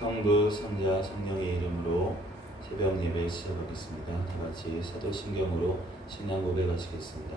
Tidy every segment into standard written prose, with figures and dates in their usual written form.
성부, 성자, 성령의 이름으로 새벽 예배 시작하겠습니다. 다 같이 사도신경으로 신앙 고백하시겠습니다.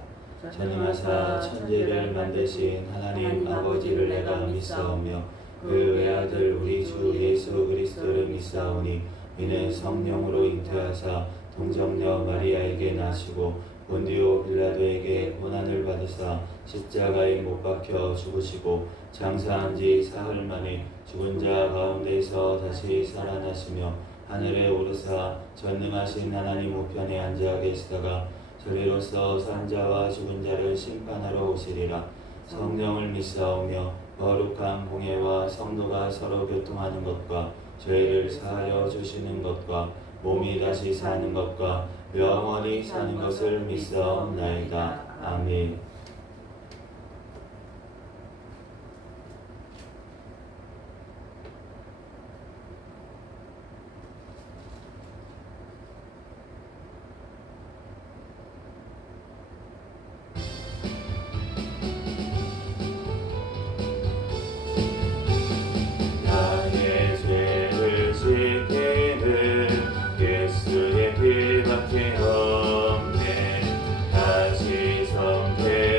전능하사 천지를 만드신 하나님 아버지를 내가 믿사오며 그 외아들 우리 주 예수 그리스도를 믿사오니 이는 성령으로 잉태하사 동정녀 마리아에게 나시고 본디오 빌라도에게 고난을 받으사 십자가에 못 박혀 죽으시고 장사한 지 사흘 만에 죽은 자 가운데서 다시 살아나시며 하늘에 오르사 전능하신 하나님 우편에 앉아 계시다가 저리로서 산 자와 죽은 자를 심판하러 오시리라. 성령을 믿사오며 거룩한 공예와 성도가 서로 교통하는 것과 죄를 사하여 주시는 것과 몸이 다시 사는 것과 영원히 사는 것을 믿사옵나이다. 아멘. 나의 죄를 지키는 예수의 피밖에 없네. 다시 성태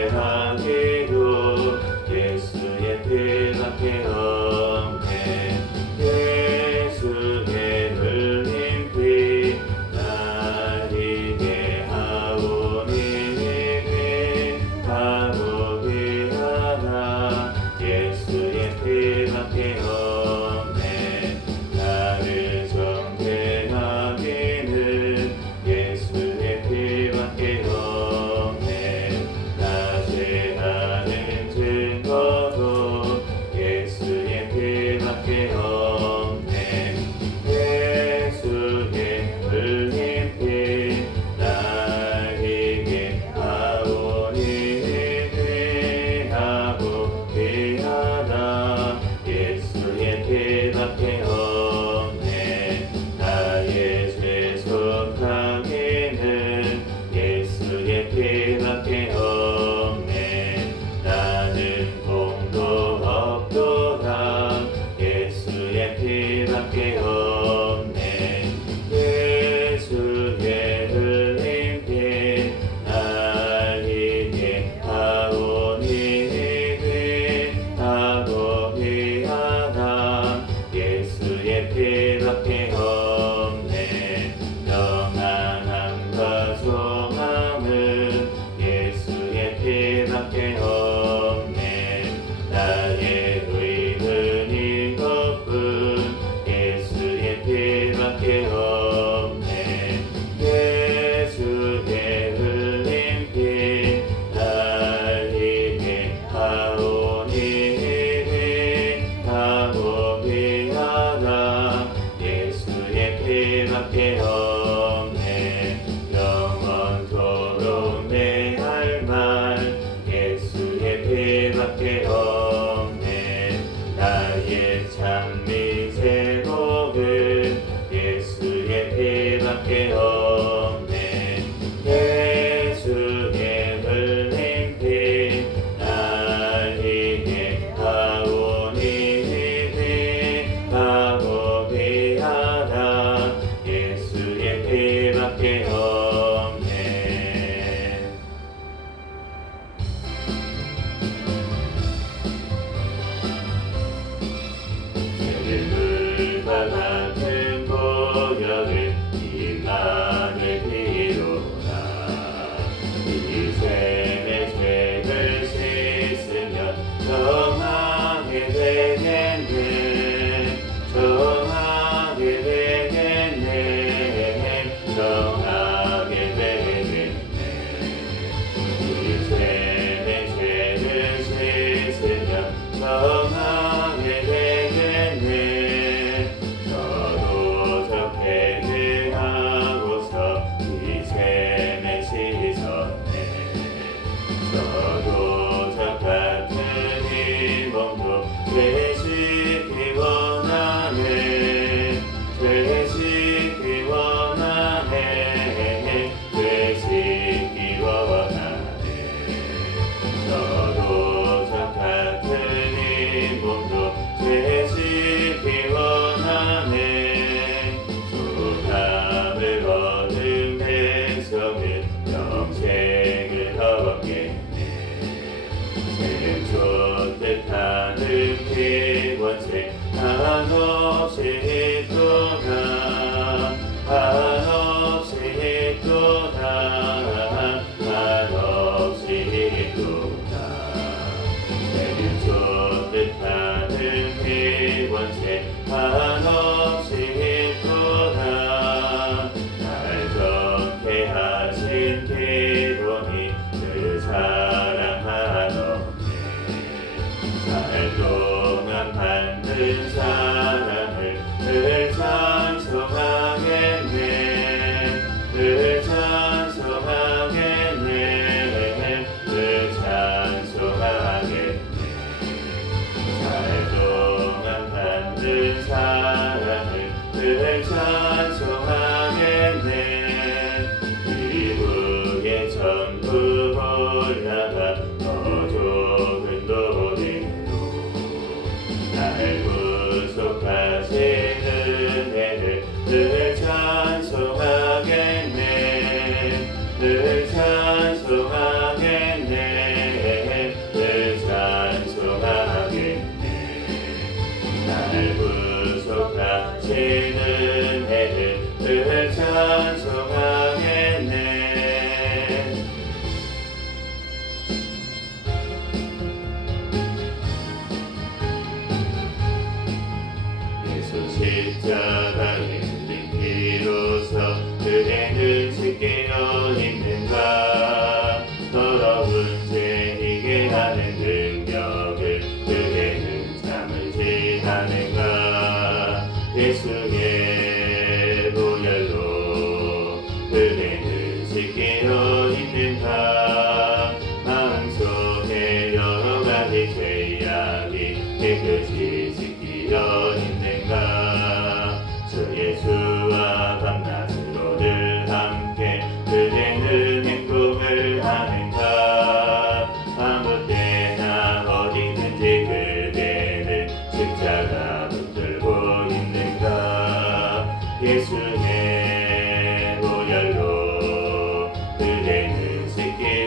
영생을 얻겠네. 죄는 쫓듯하는 피원세 한없이 있도다. 한없이 있도다. 한없이 있도다. 죄는 쫓듯하는 피원세 한없이 있도다. 날 좋게 하신 피로니 늘 사랑하노니 살 동안 받는 사랑을 늘 찬송하겠네. 늘 찬송하겠네. 늘 찬송하겠네. 살 동안 받는 사랑을 늘 찬송하겠네. 이후에 전부 올라가 더 좋은 노래로 날 구속하시는 은혜를 늘 찬송하겠네. 늘 찬송하겠네. 늘 찬송하겠네. 날 구속하시는 은혜를 늘 찬송하겠네. 예수 십자가에 흘린 피로써 그대는 지키려 힘든가. 더러운 죄 이게 하는 능력을 그대는 참을지 않은가. 예수의 보혈로 그대는 지키려 힘든가. 마음속에 여러 가지 죄악이 깨끗이 지키려 힘든가. 주 예수와 밤낮으로 늘 함께 그대는 행복을 하는가. 아무 때나 어디든지 그대는 십자가 붙들고 있는가. 예수의 보혈로 그대는 지키려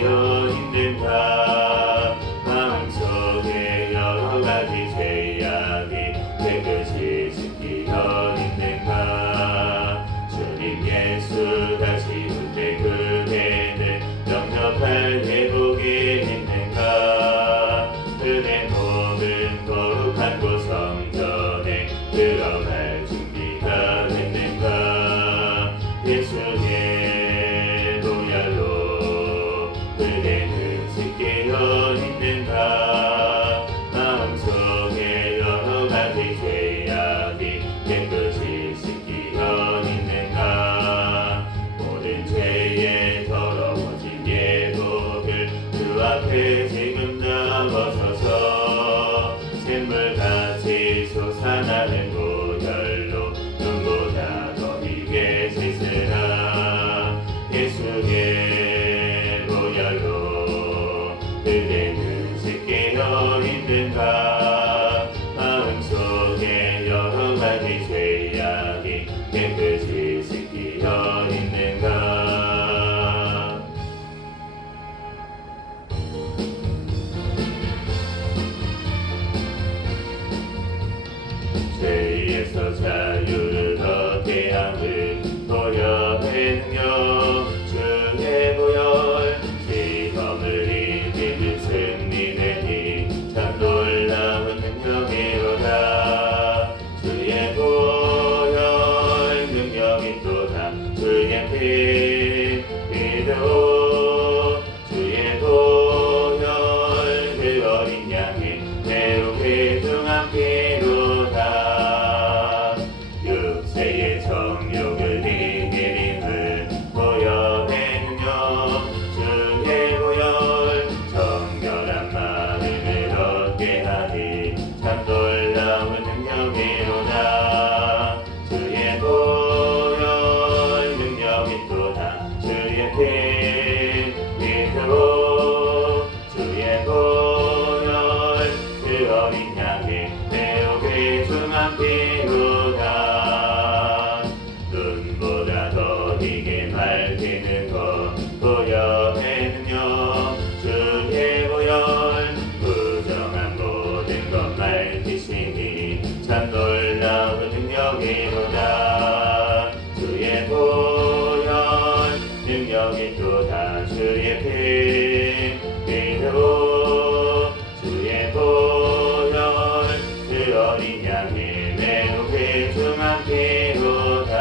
주의 피로 주의 보혈 그 어린 양의 매우 귀중한 피로다.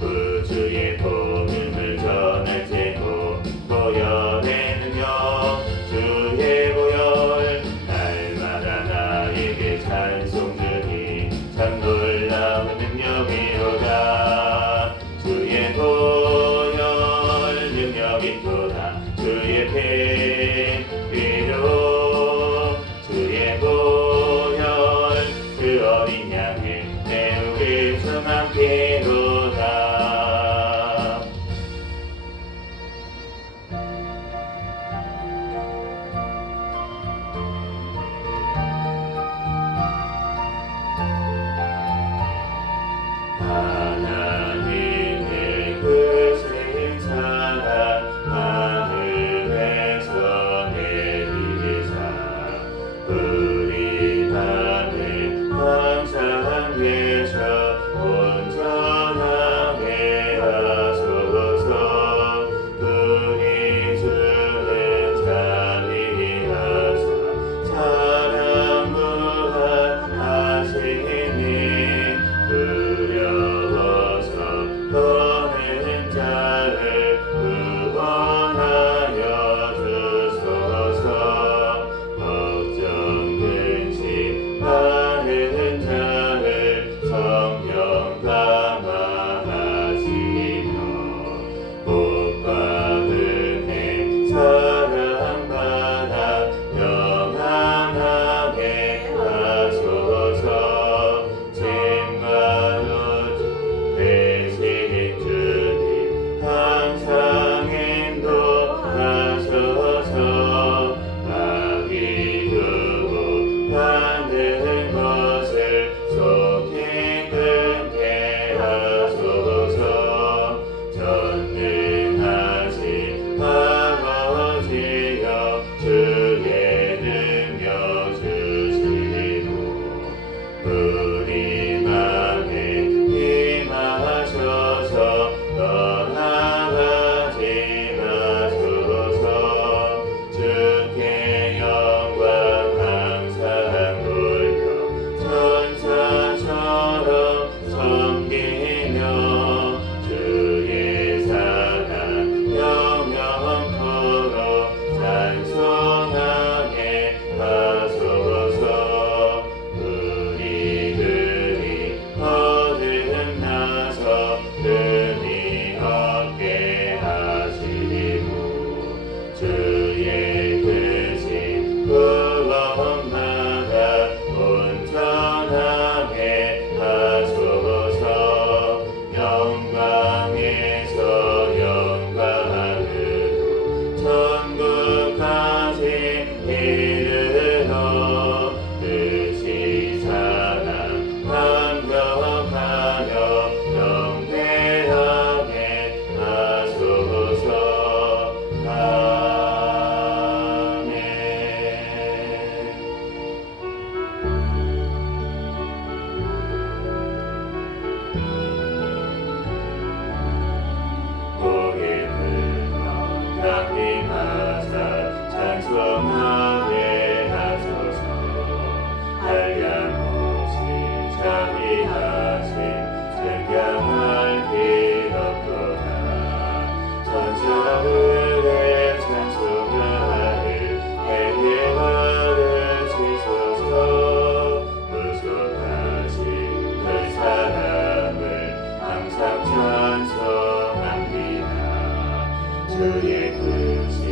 구주의 복음을 전할지고 보혈의 능력 주의 보혈 날마다 나에게 찬송 주니 참 놀라운 능력이로다. 주의 보혈 능력이로다. 주의 피로 주의 보혈 그 어린 양의 매우 귀중한 피로다. 하나님의 크신 사랑 하늘에서 내리사 우리 안에 항상 계셔 온전하게 하소서. 우리 주의 자비하사 사랑 무한하시니 두려워서 떠는 자를 구원하여 주소서. 걱정 근심 많은 자를 성령 감화하시며 복과 은혜 사랑받아 영원하게 하소서. 정말로 대신 주님 항상 인도하소서. 마귀 두고 받는 것을 속히 끊게 하소서. 전능하신 아버지여 주의 능력 주시고 우리만에 임하셔서 떠나가지 마소서. 주께 영광 항상 돌려 천사처럼 섬기며 주의 사랑 영영토록 찬송하게 하소서. 우리들이 거듭나서 흠이 없게 하시고 주의 크신 구원마다 온전하게 하소서. 영광에서 영광으로 천국까지 이르러 뜻이 사랑 완벽하여 영배하게 하소서. 아멘. 고개를 강림하사 찬송하게 하소서. 한량없이 자비하신 생명할 길 없도다. 천사들의 찬송하를 해외하를 치소서. 무속하신 그 사랑을 항상 찬송합니다. 주의 크신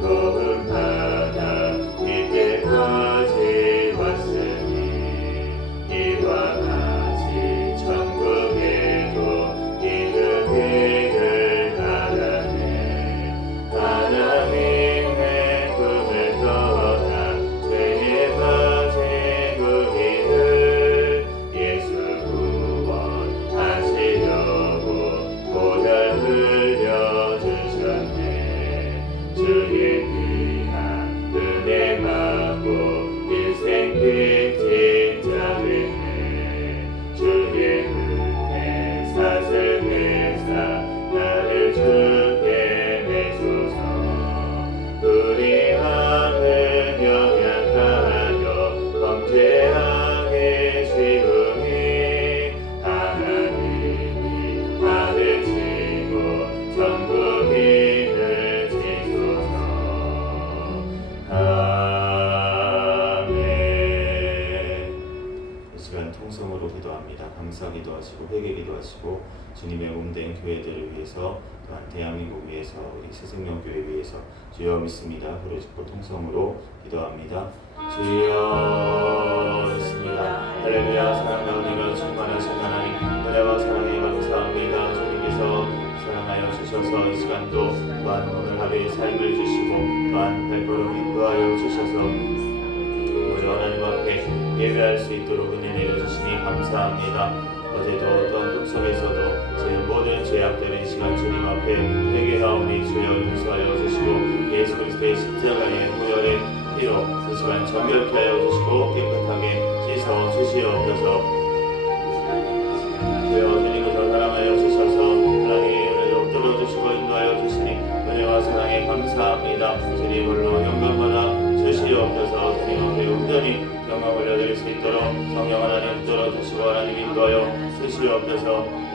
도움받아 이때까지 왔으니 이와 같이 천국에도 이르기를 바라네. 하나님의 꿈을 떠나 죄에 빠진 우리를 예수 구원하시려고 보혈 흘려주셨네. 주 또 회개 기도하시고 주님의 몸된 교회들을 위해서 또한 대한민국 위해서 우리 새생명교회 위해서 주여 믿습니다. 부르짖고 통성으로 기도합니다. 주여 믿습니다. 할렐루야. 사랑과 은혜가 충만하신 하나님 은혜와 사랑에 감사합니다. 주님께서 사랑하여 주셔서 이 시간도 또한 오늘 하루의 삶을 주시고 또한 발걸음 인도하여 주셔서 우리 하나님 앞에 예배할 수 있도록 은혜 내려주시니 감사합니다. 어제도 또한 꿈속에서도 제 모든 죄악들은 이 시간 주님 앞에 회개하오니 주여 용서하여 주시고 예수 그리스도의 십자가의 보혈의 피로 이 시간 정결케 하여 주시고 깨끗하게 씻어 주시옵소서. 주여 주님께서 사랑하여 주셔서 하나님의 은혜를 엎드려 주시고 인도하여 주시니 은혜와 사랑에 감사합니다. 주님 홀로 영광받아 주시옵소서. 주님 앞에 온전히 영광 올려드릴 수 있도록 성령 하나님 붙들어 주시고 하나님 인도하여 주시옵소서.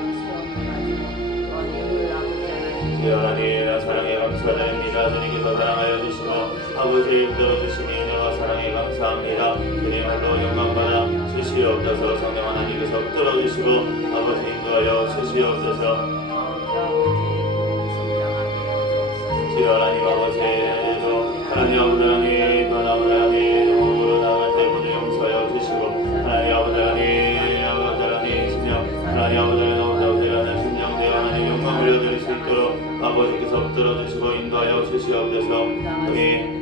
주여 하나님 사랑에 감사드립니다. 주님께서 사랑하여 주시고 아버지 붙들어 주시니 은혜와 사랑에 감사합니다. 주님 홀로 영광받아 주시옵소서. 성령 하나님께서 붙들어 주시고 아버지 인도하여 주시옵소서. 주여 하나님 아버지 하나님 아버지 하나님 하나님 몸으로 나아갈 때 모두 용서하여 주시고 하나님 아버지 하나님 아버지 하나님 심령 하나님 아버지 하나님 심령 되어 하나님 영광 올려드릴 수 있도록 아버지께서 붙들어 주시고 인도하여 주시옵소서. 우리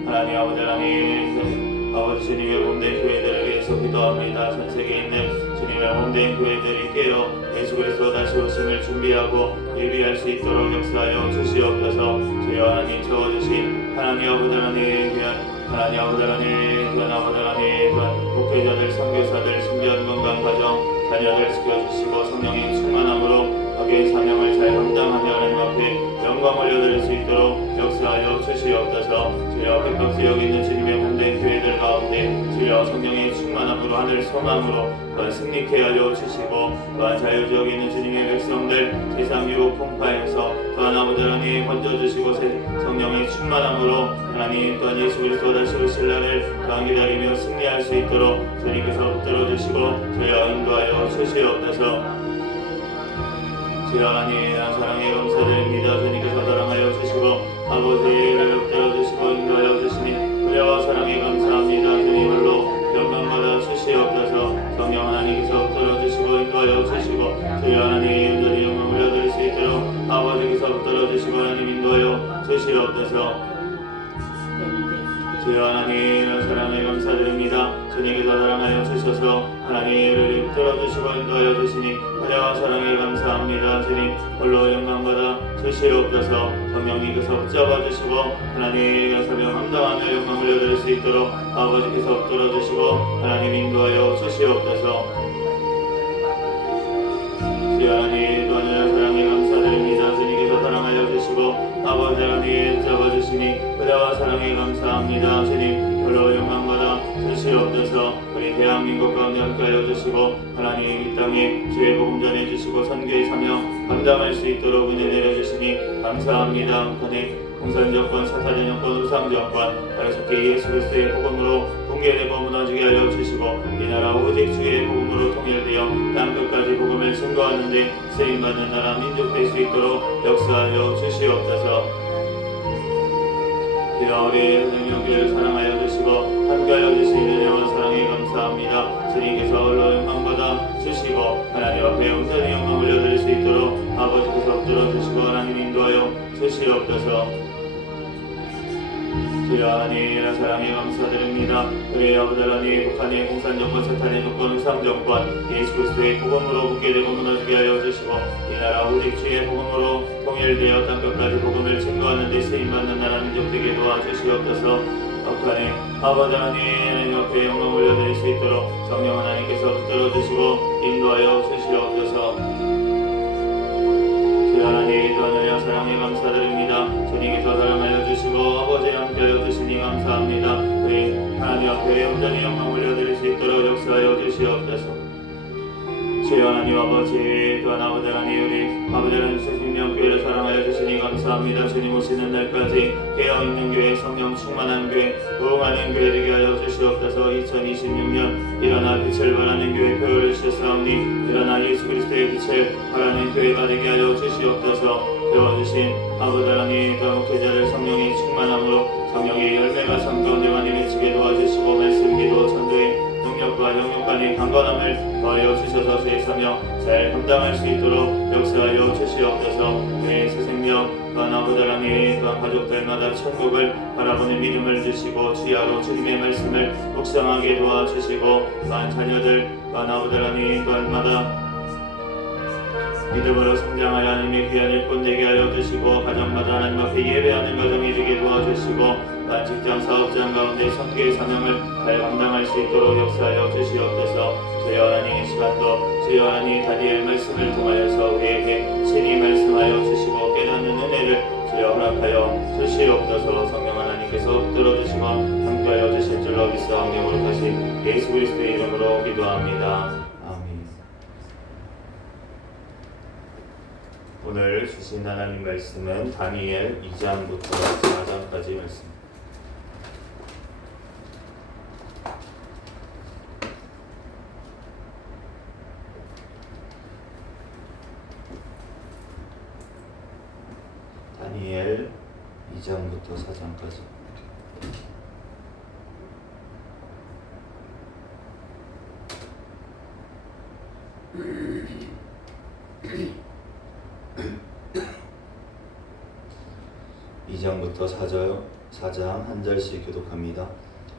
하나님 아버지 하나님 아버지 주님의 몸된 교회들을 위해서 기도합니다. 전 세계에 있는 주님의 몸된 교회들이 깨어 예수 그리스도 다시 오심을 준비하고 예비할 수 있도록 역사하여 주시옵소서. 주여 하나님 채워주신 하나님 아버지 하나님 귀한 하나님 아버지 하나님 귀한 아버지 하나님 귀한 목회자들 선교사들 신비한 건강 가정 자녀들 지켜주시고 성령의 충만함으로 하기의 사명을 잘 감당하며 하나님 앞에 영광 올려드릴 수 있도록 역사하여 주시옵소서. 주여 햇볕에 여기 있는 주님의 몸된 교회들 가운데 주여 성령의 충만함으로 하늘 소망으로 또한 승리케 하여 주시고 또한 자유지역에 있는 주님의 백성들 세상 유혹 풍파에서 또한 아버지 하나님 건져주시고 성령의 충만함으로 하나님 또한 예수 그리스도 다시 오실 날을 또한 기다리며 승리할 수 있도록 주님께서 붙들어주시고 주여 인도하여 주시옵소서. 주여 하나님 사랑에 감사드립니다. 주님께서 사랑하여 주시고 아버지를 붙들어주시고 인도하여 주시니 은혜와 사랑에 감사합니다. 주님 홀로 영광받아 주시옵소서. 성령 하나님께서 붙들어주시고 인도하여 주시고 주여 하나님 온전히 영광 올려드릴 수 있도록 아버지께서 붙들어주시고 하나님 인도하여 주시옵소서. 주여 하나님 사랑에 감사드립니다. 주님께서 사랑하여 주셔서 하나님을 붙들어주시고 인도하여 주시니 은혜와 사랑에 감사합니다. 주님 홀로 영광받아 주시옵소서. 성령님께서 붙잡아 주시고 하나님의 사명 감당하며 영광 올려드릴 수 있도록 아버지께서 붙들어주시고 하나님 인도하여 주시옵소서. 주여 하나님 또한 사랑에 감사드립니다. 주님께서 사랑하여 주시고 아버지 하나님 잡아주시니 은혜와 사랑에 감사합니다. 주님 홀로 영광받아 주시옵소서. 우리 대한민국 가운데 함께하여 주시고 하나님 이 땅에 주의 복음 전해주시고 선교의 사명 감당할 수 있도록 은혜 내려주시니 감사합니다. 북한의 공산정권, 사탄의 정권, 우상정권 가라사키 예수 그리스도의 복음으로 붕괴되고 무너지게 하여 주시고 이 나라 오직 주의 복음으로 통일되어 땅끝까지 복음을 증거하는 데 쓰임받는 나라 민족 될 수 있도록 역사하여 주시옵소서. 주여 우리 생명교회를 사랑하여 주시고 함께하여 주신 은혜와 사랑에 감사합니다. 주님께서 홀로 영광받아 주시고 하나님 앞에 온전히 영광 올려드릴 수 있도록 아버지께서 붙들어주시고 하나님 인도하여 주시옵소서. 주여 하나님 사랑에 감사드립니다. 우리 아버지 하나님 북한의 공산정권, 사탄의 정권, 우상정권 예수 그리스도의 복음으로 붕괴되고 무너지게 하여 주시고 이 나라 오직 주의 복음으로 통일되어 땅끝까지 복음을 증거하는 데 쓰임받는 나라 민족 되게 도와주시옵소서. 북한의 아버지 하나님 옆에 영광 올려드릴 수 있도록 성령 하나님께서 붙들어주시고 인도하여 주시옵소서. 주여 하나님 또한 은혜와 사랑에 감사드립니다. 주님께서 사랑하여 주시고 아버지 함께하여 주시니 감사합니다. 우리 하나님 앞에 온전히 영광 올려드릴 수 있도록 역사하여 주시옵소서. 주여 하나님 아버지 또한 아버지 하나님 우리 아버지 하나님 생명 교회를 사랑하여 주시니 감사합니다. 주님 오시는 날까지 깨어있는 교회, 성령 충만한 교회, 부흥하는 교회 되게 하여 주시옵소서. 2026년 일어나 빛을 발하는 교회 표를 주셨사오니 일어나 예수 그리스도의 빛을 발하는 교회가 되게 하여 주시옵소서. 배워주신 아버지 하나님 목회자를 성령이 충만함으로 성령의 열매가 삶 가운데 많이 맺히게 도와주시고 말씀 기도 전도의 능력과 영역 간의 강건함을 더하여 주셔서 제 사명 잘 감당할 수 있도록 역사하여 주시옵소서. 내 새생명 또한 아버지 하나님 또한 가족들마다 천국을 바라보는 믿음을 주시고 주야로 주님의 말씀을 묵상하게 도와주시고 또한 자녀들 또한 아버지 하나님 또한마다 믿음으로 성장하여 하나님의 귀한 일꾼 되게 하여 주시고 가정마다 하나님 앞에 예배하는 가정이 되게 도와주시고 또 직장 사업장 가운데 선교의 사명을 잘 감당할 수 있도록 역사하여 주시옵소서. 주여 하나님 이 시간도 주여 하나님 다니엘 말씀을 통하여서 우리에게 친히 말씀하여 주시고 깨닫는 은혜를 주여 허락하여 주시옵소서. 성령 하나님께서 들어주시고 함께하여 주실 줄로 믿사오며 거룩하신 예수 그리스도의 이름으로 기도합니다. 오늘 주신 하나님 말씀은 다니엘 2장부터 4장까지 말씀. 다니엘 2장부터 4장까지. 부터 4장 한 절씩 교독합니다.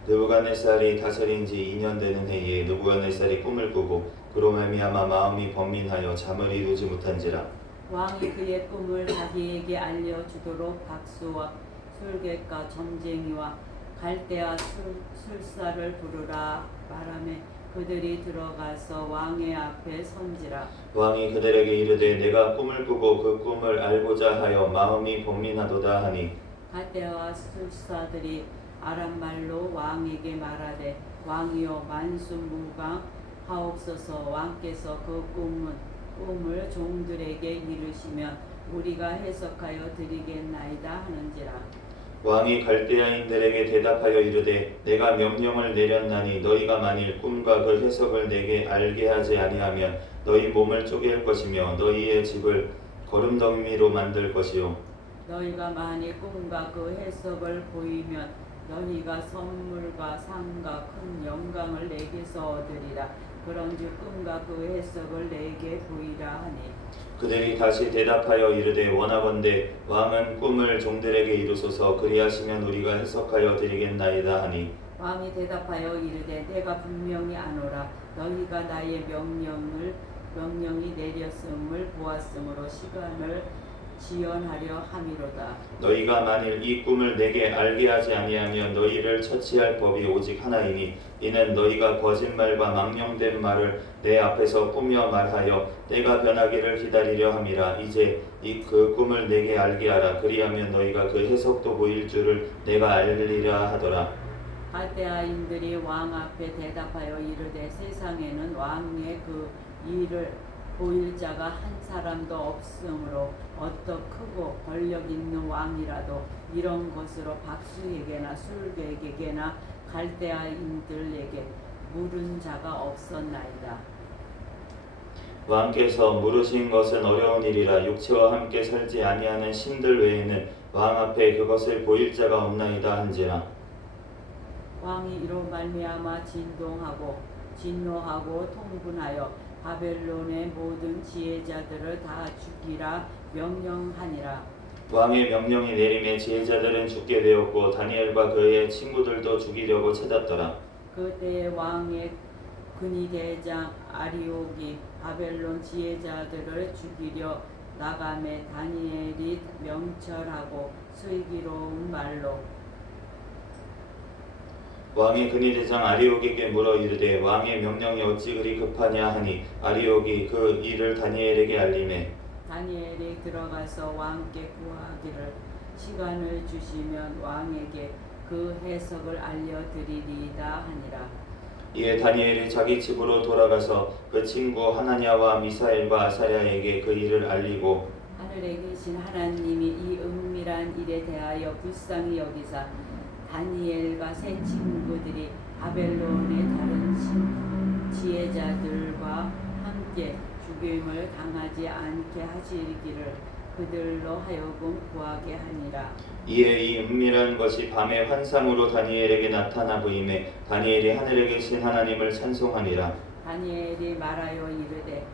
느부갓네살이 다스린 지 2년 되는 해에 느부갓네살이 꿈을 꾸고 그로 말미암아 마음이 번민하여 잠을 이루지 못한지라. 왕이 그의 꿈을 자기에게 알려주도록 박수와 술객과 점쟁이와 갈대아 술사를 부르라 말하며 그들이 들어가서 왕의 앞에 선지라. 왕이 그들에게 이르되 내가 꿈을 꾸고 그 꿈을 알고자 하여 마음이 번민하도다 하니 갈대아 술사들이 아람말로 왕에게 말하되 왕이여 만수무강 하옵소서. 왕께서 그 꿈을 종들에게 이르시면 우리가 해석하여 드리겠나이다 하는지라. 왕이 갈대아인들에게 대답하여 이르되 내가 명령을 내렸나니 너희가 만일 꿈과 그 해석을 내게 알게 하지 아니하면 너희 몸을 쪼갤 것이며 너희의 집을 거름더미로 만들 것이요 너희가 만일 꿈과 그 해석을 보이면 너희가 선물과 상과 큰 영광을 내게서 얻으리라. 그런즉 꿈과 그 해석을 내게 보이라 하니 그들이 다시 대답하여 이르되 원하건대 왕은 꿈을 종들에게 이루소서. 그리하시면 우리가 해석하여 드리겠나이다 하니 왕이 대답하여 이르되 내가 분명히 아노라. 너희가 나의 명령이 내렸음을 보았으므로 시간을 지연하려 함이로다. 너희가 만일 이 꿈을 내게 알게 하지 아니하면 너희를 처치할 법이 오직 하나이니 이는 너희가 거짓말과 망령된 말을 내 앞에서 꾸며 말하여 때가 변하기를 기다리려 함이라. 이제 그 꿈을 내게 알게 하라. 그리하면 너희가 그 해석도 보일 줄을 내가 알리라 하더라. 갈대아인들이 왕 앞에 대답하여 이르되 세상에는 왕의 그 일을 보일 자가 한 사람도 없으므로 어떠 크고 권력 있는 왕이라도 이런 것으로 박수에게나 술객에게나 갈대아인들에게 물은 자가 없었나이다. 왕께서 물으신 것은 어려운 일이라. 육체와 함께 살지 아니하는 신들 외에는 왕 앞에 그것을 보일 자가 없나이다 한지라. 왕이 이로 말미암아 진노하고 통분하여 바벨론의 모든 지혜자들을 다 죽이라 명령하니라. 왕의 명령이 내림에 지혜자들은 죽게 되었고 다니엘과 그의 친구들도 죽이려고 찾았더라. 그때에 왕의 근위대장 아리옥이 바벨론 지혜자들을 죽이려 나가매 다니엘이 명철하고 슬기로운 말로 왕의 근위대장 아리옥에게 물어 이르되 왕의 명령이 어찌 그리 급하냐 하니 아리옥이 그 일을 다니엘에게 알리매 다니엘이 들어가서 왕께 구하기를 시간을 주시면 왕에게 그 해석을 알려드리리이다 하니라. 이에 다니엘이 자기 집으로 돌아가서 그 친구 하나냐와 미사엘과 아사야에게 그 일을 알리고 하늘에 계신 하나님이 이 은밀한 일에 대하여 불쌍히 여기사 다니엘과 세 친구들이 바벨론의 다른 지혜자들과 함께 죽임을 당하지 않게 하시기를 그들로 하여금 구하게 하니라. 이에 이 은밀한 것이 밤의 환상으로 다니엘에게 나타나 보임에 다니엘이 하늘에 계신 하나님을 찬송하니라. 다니엘이 말하여 이르되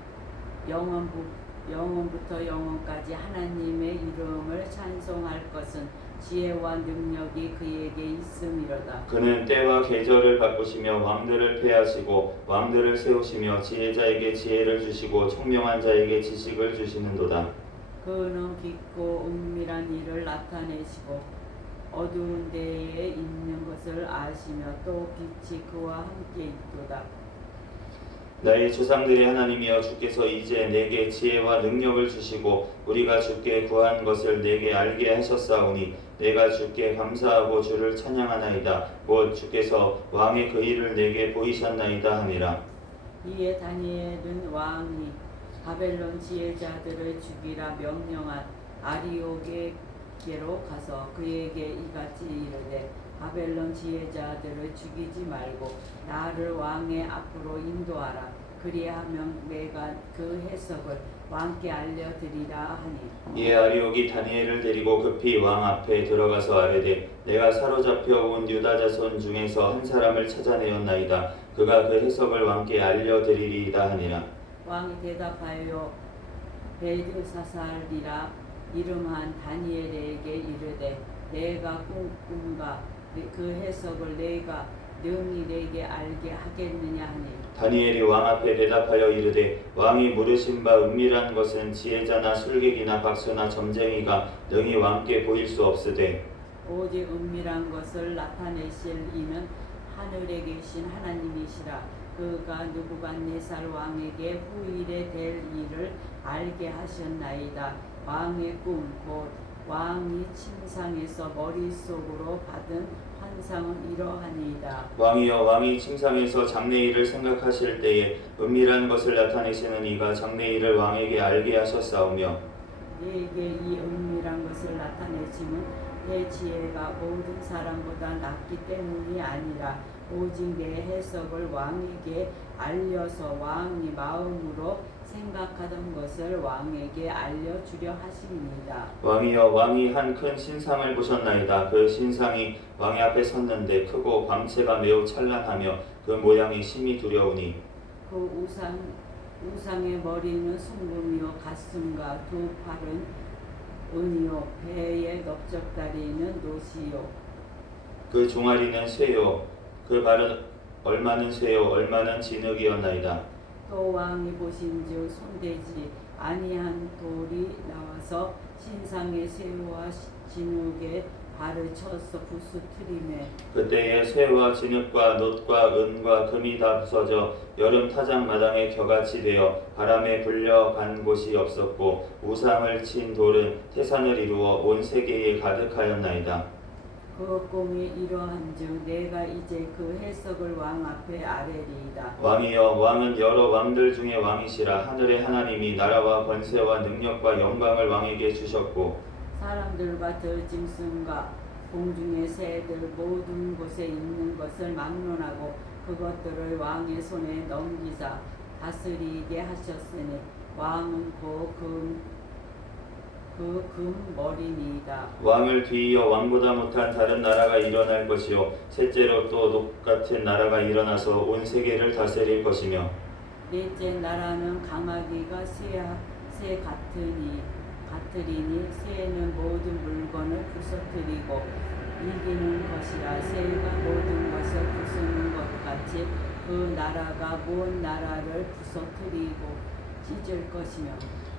영원부터 영원까지 하나님의 이름을 찬송할 것은 지혜와 능력이 그에게 있음이로다. 그는 때와 계절을 바꾸시며 왕들을 패하시고 왕들을 세우시며 지혜자에게 지혜를 주시고 총명한 자에게 지식을 주시는도다. 그는 깊고 은밀한 일을 나타내시고 어두운 데에 있는 것을 아시며 또 빛이 그와 함께 있도다. 나의 조상들의 하나님이여 주께서 이제 내게 지혜와 능력을 주시고 우리가 주께 구한 것을 내게 알게 하셨사오니 내가 주께 감사하고 주를 찬양하나이다. 곧 주께서 왕의 그 일을 내게 보이셨나이다 하니라. 이에 다니엘은 왕이 바벨론 지혜자들을 죽이라 명령한 아리옥에게로 가서 그에게 이같이 이르되 바벨론 지혜자들을 죽이지 말고 나를 왕의 앞으로 인도하라. 그리하면 내가 그 해석을 왕께 알려드리라 하니. 이에 아리옥이 다니엘을 데리고 급히 왕 앞에 들어가서 아뢰되 내가 사로잡혀 온 유다 자손 중에서 한 사람을 찾아내었나이다. 그가 그 해석을 왕께 알려드리리이다 하니라. 왕이 대답하여 벨드사살이라 이름한 다니엘에게 이르되 내가 꿈과 그 해석을 내가 능히 내게 알게 하겠느냐 하니. 다니엘이 왕 앞에 대답하여 이르되 왕이 물으신 바 은밀한 것은 지혜자나 술객이나 박수나 점쟁이가 능히 왕께 보일 수 없으되 오직 은밀한 것을 나타내실 이는 하늘에 계신 하나님이시라. 그가 느부갓네살 왕에게 후일에 될 일을 알게 하셨나이다. 왕의 꿈 곧 왕이 침상에서 머릿속으로 받은 환상은 이러하니이다. 왕이여 왕이 침상에서 장래일을 생각하실 때에 은밀한 것을 나타내시는 이가 장래일을 왕에게 알게 하셨사오며 네게 이 은밀한 것을 나타내심은 내 지혜가 모든 사람보다 낫기 때문이 아니라 오직 내 해석을 왕에게 알려서 왕이 마음으로 생각하던 것을 왕에게 알려주려 하십니다. 왕이여 왕이 한 큰 신상을 보셨나이다. 그 신상이 왕의 앞에 섰는데 크고 광채가 매우 찬란하며 그 모양이 심히 두려우니 그 우상의 머리는 순금이요 가슴과 두 팔은 은이요 배의 넓적다리는 노시요 그 종아리는 쇠요 그 발은 얼마는 쇠요 얼마는 진흙이었나이다. 또 왕이 보신즉 손대지 아니한 돌이 나와서 신상의 쇠와 진흙에 발을 쳐서 부수트리매 그때에 쇠와 진흙과 놋과 은과 금이 다 부서져 여름 타작 마당에 겨같이 되어 바람에 불려간 곳이 없었고 우상을 친 돌은 태산을 이루어 온 세계에 가득하였나이다. 그 꿈이 이러한즉 내가 이제 그 해석을 왕 앞에 아뢰리이다. 왕이여 왕은 여러 왕들 중에 왕이시라. 하늘의 하나님이 나라와 권세와 능력과 영광을 왕에게 주셨고 사람들과 들짐승과 공중의 새들 모든 곳에 있는 것을 막론하고 그것들을 왕의 손에 넘기사 다스리게 하셨으니 왕은 그 금머리니이다. 왕을 뒤이어 왕보다 못한 다른 나라가 일어날 것이요 셋째로 또 똑같은 나라가 일어나서 온 세계를 다스릴 것이며 넷째 나라는 강하기가 새 같으리니 새는 모든 물건을 부서뜨리고 이기는 것이라. 새가 모든 것을 부수는 것 같이 그 나라가 먼 나라를 부서뜨리고 찢을 것이며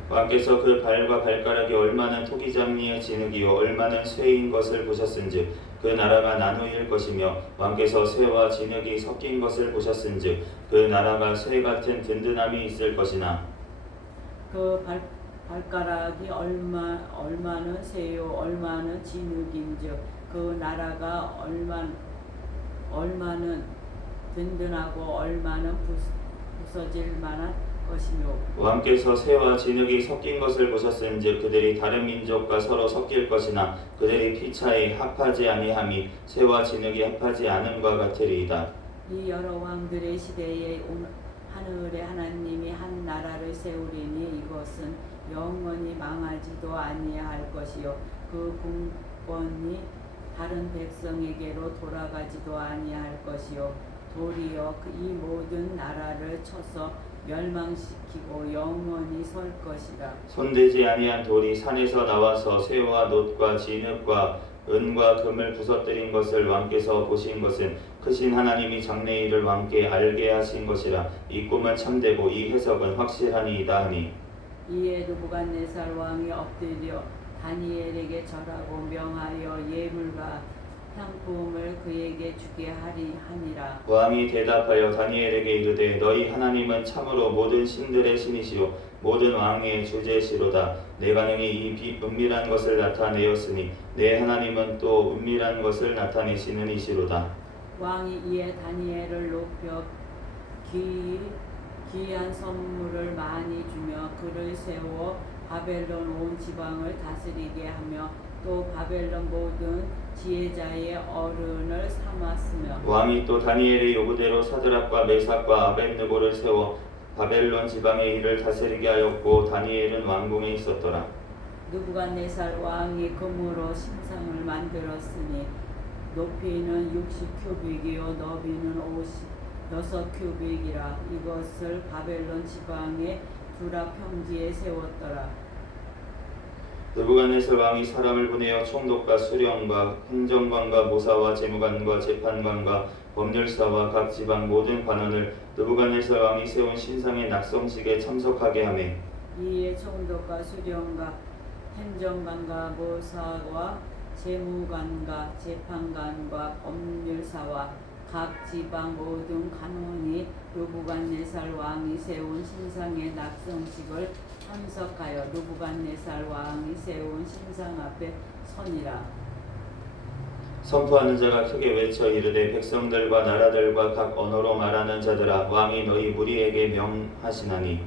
왕께서 그 발과 발가락이 얼마나 토기장리의 진흙이요 얼마나 쇠인 것을 보셨은즉 그 나라가 나누일 것이며 왕께서 쇠와 진흙이 섞인 것을 보셨은즉 그 나라가 쇠 같은 든든함이 있을 것이나 그 발가락이 얼마는 쇠요 얼마는 진흙인즉 그 나라가 얼마는 든든하고 얼마는 부서질 만한 것이며 왕께서 새와 진흙이 섞인 것을 보셨은즉 그들이 다른 민족과 서로 섞일 것이나 그들이 피차에 합하지 아니함이 새와 진흙이 합하지 않음과 같으리이다. 이 여러 왕들의 시대에 하늘의 하나님이 한 나라를 세우리니 이것은 영원히 망하지도 아니할 것이요 그 공권이 다른 백성에게로 돌아가지도 아니할 것이요 도리어 이 모든 나라를 쳐서 멸망시키고 영원히 설 것이라. 손대지 아니한 돌이 산에서 나와서 쇠와 놋과 진흙과 은과 금을 부서뜨린 것을 왕께서 보신 것은 크신 하나님이 장래일을 왕께 알게 하신 것이라. 이 꿈은 참되고 이 해석은 확실하니이다 하니 이에 느부갓네살 왕이 엎드려 다니엘에게 절하고 명하여 예물과 향품을 그에게 주게 하니라. 왕이 대답하여 다니엘에게 이르되 너희 하나님은 참으로 모든 신들의 신이시요 모든 왕의 주제시로다. 내가 능히 이 은밀한 것을 나타내었으니 내 하나님은 또 은밀한 것을 나타내시는 이시로다. 왕이 이에 다니엘을 높여 귀한 선물을 많이 주며 그를 세워 바벨론 온 지방을 다스리게 하며 또 바벨론 모든 지혜자의 어른을 삼았으며 왕이 또 다니엘의 요구대로 사드락과 메삭과 아벳느고를 세워 바벨론 지방의 일을 다스리게 하였고 다니엘은 왕궁에 있었더라. 느부갓네살 왕이 금으로 신상을 만들었으니 높이는 60큐빅이요 너비는 56큐빅이라. 이것을 바벨론 지방의 두라 평지에 세웠더라. 느부갓네살 왕이 사람을 보내어 총독과 수령과 행정관과 모사와 재무관과 재판관과 법률사와 각 지방 모든 관원을 느부갓네살 왕이 세운 신상의 낙성식에 참석하게 하매 이에 총독과 수령과 행정관과 모사와 재무관과 재판관과 법률사와 각 지방 모든 관원이 느부갓네살 왕이 세운 신상의 낙성식을 참석하여 느부갓네살 왕이 세운 신상 앞에 서니라. 선포하는 자가 크게 외쳐 이르되 백성들과 나라들과 각 언어로 말하는 자들아 왕이 너희 무리에게 명하시나니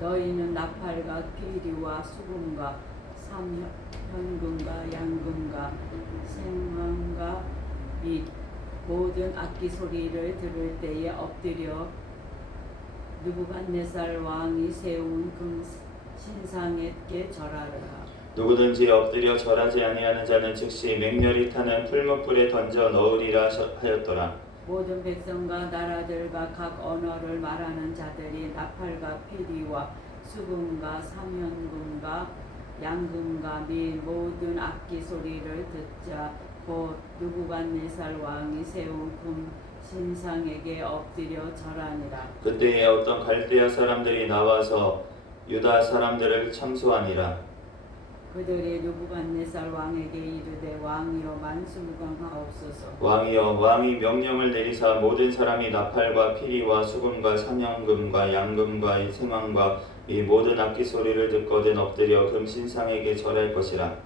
너희는 나팔과 피리와 수금과 삼현금과 양금과 생황과 및 모든 악기 소리를 들을 때에 엎드려 느부갓네살 왕이 세운 금 신상에게 절하라. 누구든지 엎드려 절하지 아니하는 자는 즉시 맹렬히 타는 풀무불에 던져 넣으리라 하였더라. 모든 백성과 나라들과 각 언어를 말하는 자들이 나팔과 피리와 수금과 삼현금과 양금과 및 모든 악기 소리를 듣자 곧 느부갓네살 왕이 세운 금 신상에게 엎드려 절하니라. 그때에 어떤 갈대아 사람들이 나와서 유다 사람들을 참수하니라. 그들이 느부갓네살 왕에게 이르되 왕이여 만수무강하옵소서. 왕이여 왕이 명령을 내리사 모든 사람이 나팔과 피리와 수금과 삼현금과 양금과 생황과 이 모든 악기 소리를 듣거든 엎드려 금신상에게 절할 것이라.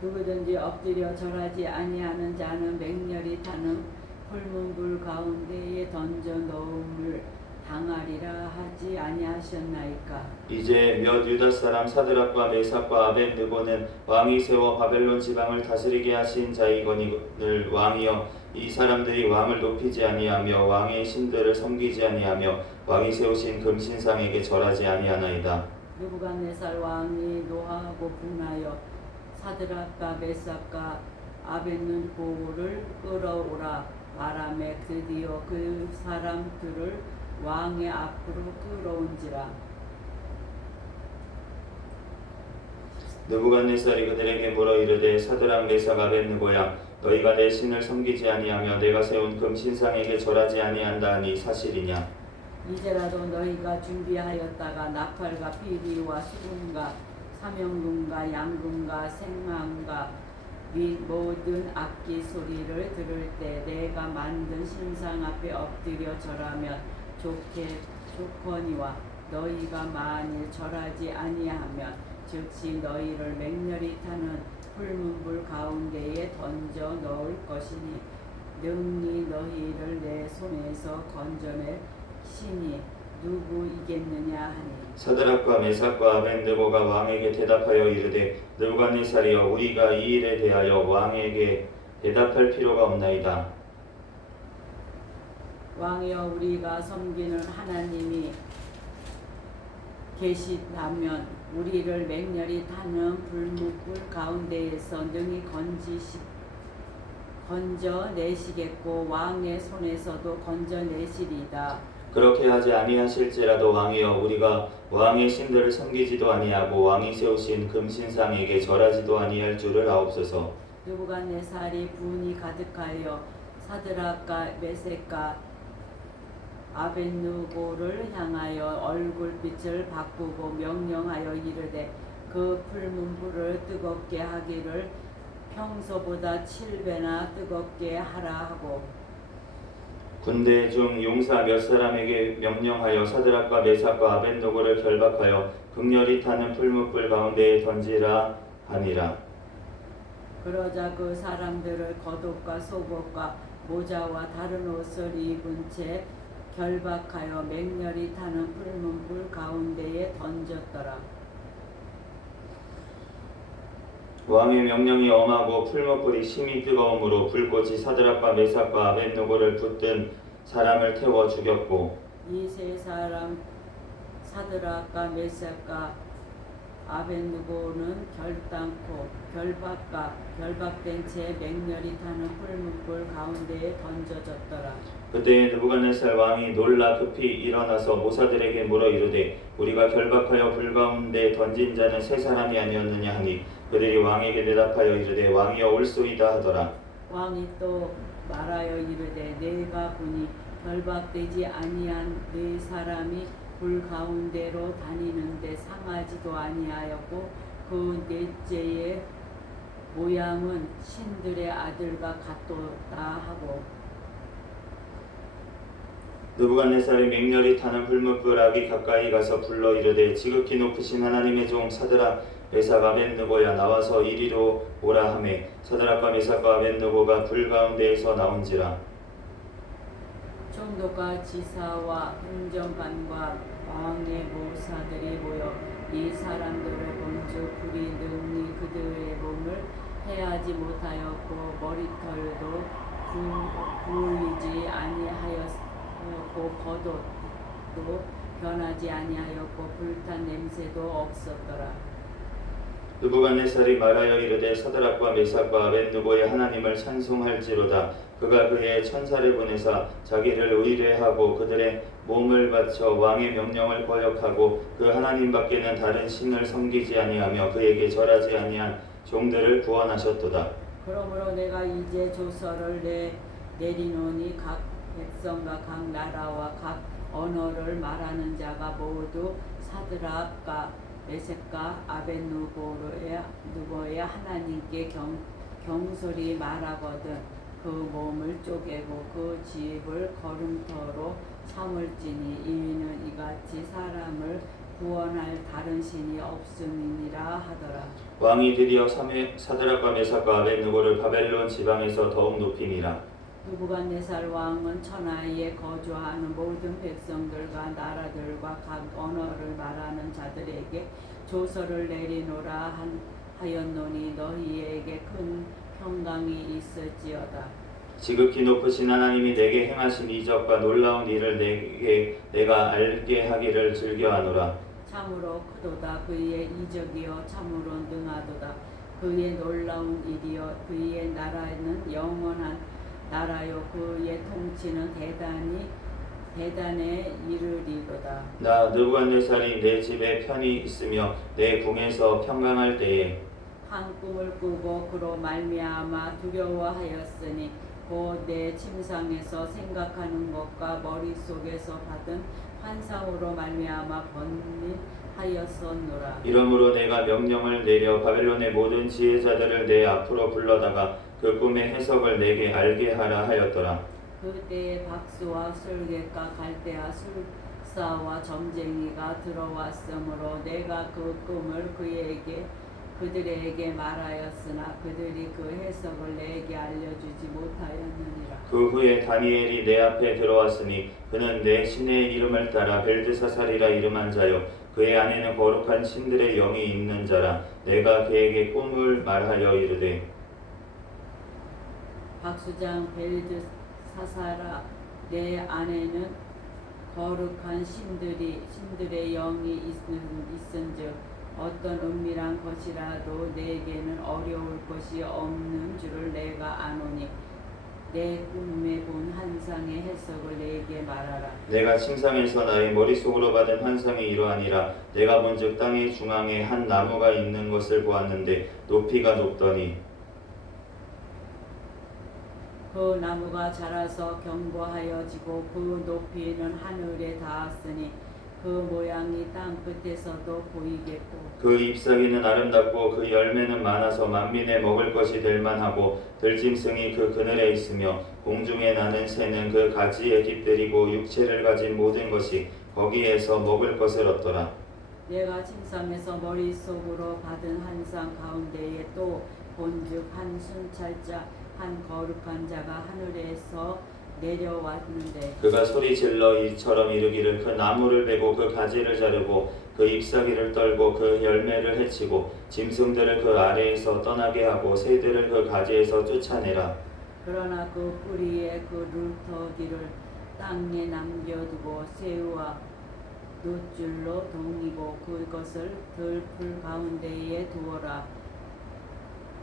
누구든지 엎드려 절하지 아니하는 자는 맹렬히 타는 풀문불 가운데에 던져 넣음을 당하리라 하지 아니하셨나이까. 이제 몇 유다 사람 사드락과 메삭과 아벳느고는 왕이 세워 바벨론 지방을 다스리게 하신 자이거니를 왕이여 이 사람들이 왕을 높이지 아니하며 왕의 신들을 섬기지 아니하며 왕이 세우신 금신상에게 절하지 아니하나이다. 느부갓네살 왕이 노하고 분하여 사드락과 메삭과 아벳느고를 끌어오라 말하매 드디어 그 사람들을 왕의 앞으로 끌어온지라. 느부갓네살이 그들에게 물어 이르되 사드락 메삭 아벳느고야 너희가 내 신을 섬기지 아니하며 내가 세운 금신상에게 절하지 아니한다 하니 사실이냐. 이제라도 너희가 준비하였다가 나팔과 피리와 수금과 삼현금과 양금과 생황과 및 모든 악기 소리를 들을 때 내가 만든 신상 앞에 엎드려 절하면 좋거니와 너희가 만일 절하지 아니하면 즉시 너희를 맹렬히 타는 풀문불 가운데에 던져 넣을 것이니 능히 너희를 내 손에서 건져낼 신이 누구이겠느냐 하니 사드락과 메삭과 아벤느고가 왕에게 대답하여 이르되 느부갓네살이여 우리가 이 일에 대하여 왕에게 대답할 필요가 없나이다. 왕이여 우리가 섬기는 하나님이 계시다면 우리를 맹렬히 타는 불뭇불 가운데에서 능히 건져내시겠고 왕의 손에서도 건져내시리이다. 그렇게 하지 아니하실지라도 왕이여 우리가 왕의 신들을 섬기지도 아니하고 왕이 세우신 금신상에게 절하지도 아니할 줄을 아옵소서. 느부갓네살이 분이 가득하여 사드락과 메섹과 아벳느고를 향하여 얼굴빛을 바꾸고 명령하여 이르되 그 풀문불을 뜨겁게 하기를 평소보다 7배나 뜨겁게 하라 하고 군대 중 용사 몇 사람에게 명령하여 사드락과 메삭과 아벳느고를 결박하여 극렬히 타는 풀무불 가운데에 던지라 하니라. 그러자 그 사람들을 겉옷과 속옷과 모자와 다른 옷을 입은 채 결박하여 맹렬히 타는 풀문불 가운데에 던졌더라. 왕의 명령이 엄하고 풀무불이 심히 뜨거움으로 불꽃이 사드락과 메삭과 아벳느고를 붙든 사람을 태워 죽였고 이 세 사람 사드락과 메삭과 아벳느고는 결박된 채 맹렬히 타는 풀문불 가운데에 던져졌더라. 그때 느부갓네살 왕이 놀라 급히 일어나서 모사들에게 물어 이르되 우리가 결박하여 불 가운데 던진 자는 세 사람이 아니었느냐 하니 그들이 왕에게 대답하여 이르되 왕이여 올소이다 하더라. 왕이 또 말하여 이르되 내가 보니 결박되지 아니한 네 사람이 불 가운데로 다니는데 상하지도 아니하였고 그 넷째의 모양은 신들의 아들과 같도다 하고 느부갓네살이 맹렬히 타는 불뭇불 앞이 가까이 가서 불러 이르되 지극히 높으신 하나님의 종 사드락 메삭 아벳느고야 나와서 이리로 오라 하매 사드락과 메삭과 아벳느고가 불 가운데에서 나온지라. 총독과 지사와 행정관과 왕의 모사들이 모여 이 사람들을 본즉 불이 능히 그들의 몸을 해하지 못하였고 머리털도 굴리지 아니하였고 겉옷도 변하지 아니하였고 불탄 냄새도 없었더라. 느부갓네살이 말하여 이르되 사드락과 메삭과 아벳느고의 하나님을 찬송할지로다. 그가 그의 천사를 보내사 자기를 의뢰하고 그들의 몸을 바쳐 왕의 명령을 거역하고 그 하나님 밖에는 다른 신을 섬기지 아니하며 그에게 절하지 아니한 종들을 구원하셨도다. 그러므로 내가 이제 조서를 내리노니 각 백성과 각 나라와 각 언어를 말하는 자가 모두 사드락과 메섹과 아벳느고의 하나님께 경솔히 말하거든 그 몸을 쪼개고 그 집을 거름터로 삼을지니 이는 이같이 사람을 구원할 다른 신이 없음이니라 하더라. 왕이 드디어 사드락과 메삭과 아벳느고를 바벨론 지방에서 더욱 높이니라. 느부갓네살 왕은 천하에 거주하는 모든 백성들과 나라들과 각 언어를 말하는 자들에게 조서를 내리노라 하였노니 너희에게 큰 평강이 있을지어다. 지극히 높으신 하나님이 내게 행하신 이적과 놀라운 일을 내가 알게 하기를 즐겨하노라. 참으로 크도다. 그의 이적이여 참으로 능하도다. 그의 놀라운 일이여 그의 나라는 영원한 나라요 그의 통치는 대단에 이르리로다. 나 느부갓네살이 내 집에 편히 있으며 내 궁에서 평강할 때에 한 꿈을 꾸고 그로 말미암아 두려워하였으니 곧 내 침상에서 생각하는 것과 머릿속에서 받은 환상으로 말미암아 번민하였었노라. 이러므로 내가 명령을 내려 바벨론의 모든 지혜자들을 내 앞으로 불러다가 그 꿈의 해석을 내게 알게 하라 하였더라. 그때에 박수와 술객과 갈대아 술사와 점쟁이가 들어왔으므로 내가 그 꿈을 그에게 그들에게 말하였으나 그들이 그 해석을 내게 알려주지 못하였느니라. 그 후에 다니엘이 내 앞에 들어왔으니 그는 내 신의 이름을 따라 벨드사살이라 이름한 자요 그의 안에는 거룩한 신들의 영이 있는 자라. 내가 그에게 꿈을 말하여 이르되 박수장 벨드사사라, 내 안에는 거룩한 신들의 영이 있은즉 어떤 은밀한 것이라도 내게는 어려울 것이 없는 줄을 내가 아노니 내 꿈에 본 환상의 해석을 내게 말하라. 내가 침상에서 나의 머릿속으로 받은 환상이 이러하니라. 내가 본즉 땅의 중앙에 한 나무가 있는 것을 보았는데 높이가 높더니 그 나무가 자라서 견고하여지고 그 높이는 하늘에 닿았으니 그 모양이 땅 끝에서도 보이겠고 그 잎사귀는 아름답고 그 열매는 많아서 만민의 먹을 것이 될 만하고 들짐승이 그 그늘에 있으며 공중에 나는 새는 그 가지에 깃들이고 육체를 가진 모든 것이 거기에서 먹을 것을 얻더라. 내가 침상에서 머릿속으로 받은 환상 가운데에 또 본즉 한 순찰자 한 거룩한 자가 하늘에서 내려왔는데 그가 소리질러 이처럼 이르기를 그 나무를 베고 그 가지를 자르고 그 잎사귀를 떨고 그 열매를 해치고 짐승들을 그 아래에서 떠나게 하고 새들을 그 가지에서 쫓아내라. 그러나 그 뿌리에 그 루터기를 땅에 남겨두고 새우와 놋줄로 동이고 그것을 들풀 가운데에 두어라.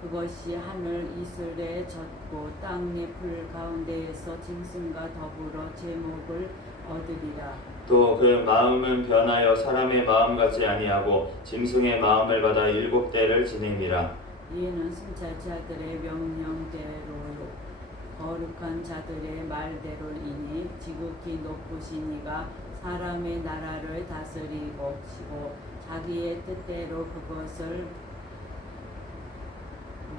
그것이 하늘 이슬에 젖고 땅의 풀 가운데에서 짐승과 더불어 제목을 얻으리라. 또 그 마음은 변하여 사람의 마음 같지 아니하고 짐승의 마음을 받아 7대를 지내니라. 이에는 순찰자들의 명령대로요 거룩한 자들의 말대로이니 지극히 높으신 이가 사람의 나라를 다스리고 자기의 뜻대로 그것을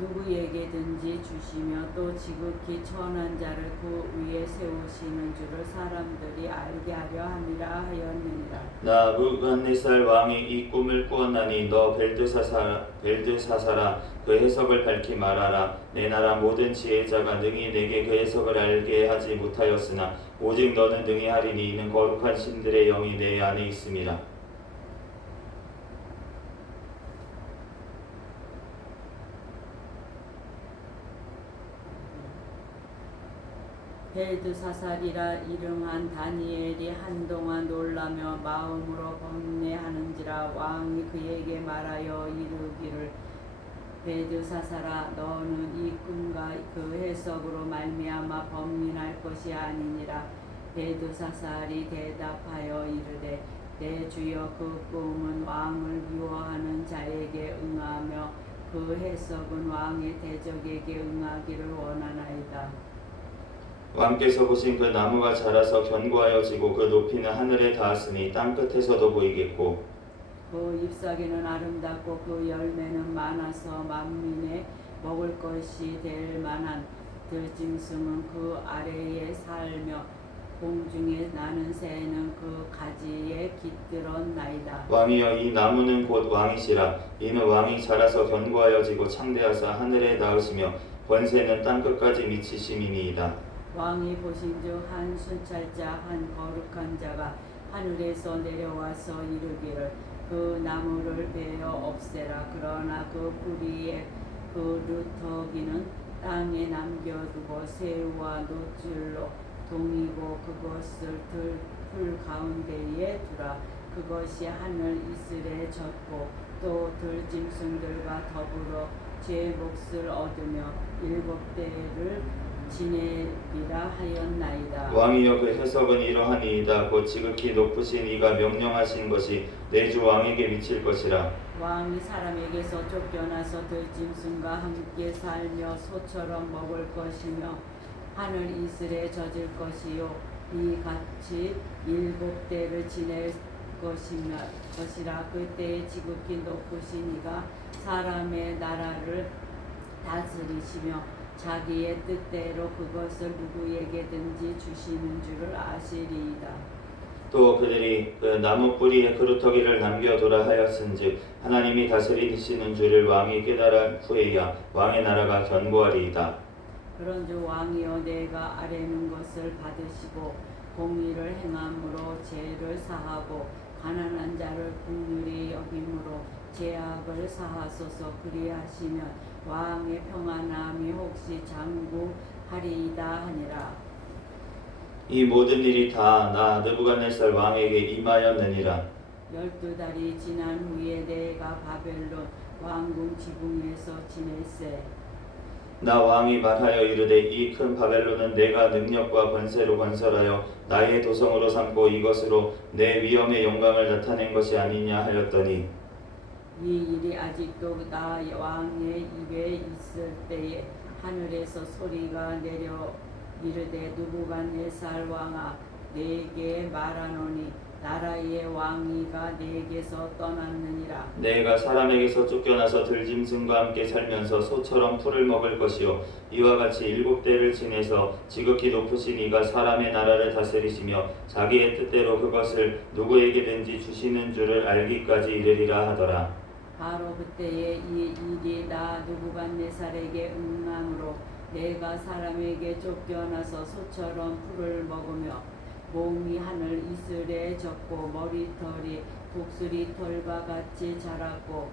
누구에게든지 주시며 또 지극히 천한 자를 그 위에 세우시는 줄을 사람들이 알게 하려 함이라 하였느니라. 나부갓네살 왕이 이 꿈을 꾸었나니 너 벨드사사라 그 해석을 밝히 말하라. 내 나라 모든 지혜자가 능히 내게 그 해석을 알게 하지 못하였으나 오직 너는 능히 하리니 이는 거룩한 신들의 영이 내 안에 있음이라. 벨드사살이라 이름한 다니엘이 한동안 놀라며 마음으로 번뇌하는지라. 왕이 그에게 말하여 이르기를 벨드사살아, 너는 이 꿈과 그 해석으로 말미암아 번민할 것이 아니니라. 벨드사살이 대답하여 이르되 내 주여, 그 꿈은 왕을 미워하는 자에게 응하며 그 해석은 왕의 대적에게 응하기를 원하나이다. 왕께서 보신 그 나무가 자라서 견고하여지고 그 높이는 하늘에 닿았으니 땅 끝에서도 보이겠고 그 잎사귀는 아름답고 그 열매는 많아서 만민의 먹을 것이 될 만한 들짐승은 그 아래에 살며 공중에 나는 새는 그 가지에 깃들었나이다. 왕이여, 이 나무는 곧 왕이시라. 이는 왕이 자라서 견고하여지고 창대하사 하늘에 닿으시며 권세는 땅 끝까지 미치심이니이다. 왕이 보신즉 한 순찰자 한 거룩한 자가 하늘에서 내려와서 이르기를 그 나무를 베어 없애라. 그러나 그 뿌리에 그 루터기는 땅에 남겨두고 새우와 놋줄로 동이고 그것을 들풀 가운데에 두라. 그것이 하늘 이슬에 젖고 또 들짐승들과 더불어 제 몫을 얻으며 7대를 지내리라 하였나이다. 왕이여, 그 해석은 이러하니이다. 곧 지극히 높으신 이가 명령하신 것이 내 주 왕에게 미칠 것이라. 왕이 사람에게서 쫓겨나서 들짐승과 함께 살며 소처럼 먹을 것이며 하늘 이슬에 젖을 것이요 이같이 7대를 지낼 것이라. 그때에 지극히 높으신 이가 사람의 나라를 다스리시며 자기의 뜻대로 그것을 누구에게든지 주시는 줄을 아시리이다. 또 그들이 그 나무 뿌리에 그루터기를 남겨두라 하였은즉 하나님이 다스리시는 줄을 왕이 깨달은 후에야 왕의 나라가 견고하리이다. 그런즉 왕이여 내가 아뢰는 것을 받으시고 공의를 행함으로 죄를 사하고 가난한 자를 긍휼히 여김으로 죄악을 사하소서. 그리하시면 왕의 평안함이 혹시 장구하리이다 하니라. 이 모든 일이 다 나 느부갓네살 왕에게 임하였느니라. 12달이 지난 후에 내가 바벨론 왕궁 지붕에서 지낼세. 나 왕이 말하여 이르되 이 큰 바벨론은 내가 능력과 권세로 건설하여 나의 도성으로 삼고 이것으로 내 위엄의 영광을 나타낸 것이 아니냐 하였더니 이 일이 아직도 나 왕의 입에 있을 때에 하늘에서 소리가 내려 이르되 느부갓네살 왕아 내게 말하노니 나라의 왕위가 내게서 떠났느니라. 내가 사람에게서 쫓겨나서 들짐승과 함께 살면서 소처럼 풀을 먹을 것이요 이와 같이 7대를 지내서 지극히 높으신 이가 사람의 나라를 다스리시며 자기의 뜻대로 그것을 누구에게든지 주시는 줄을 알기까지 이르리라 하더라. 바로 그때에 이 일이 나 느부갓네살에게 응함으로 내가 사람에게 쫓겨나서 소처럼 풀을 먹으며 몸이 하늘 이슬에 젖고 머리털이 독수리 털과 같이 자랐고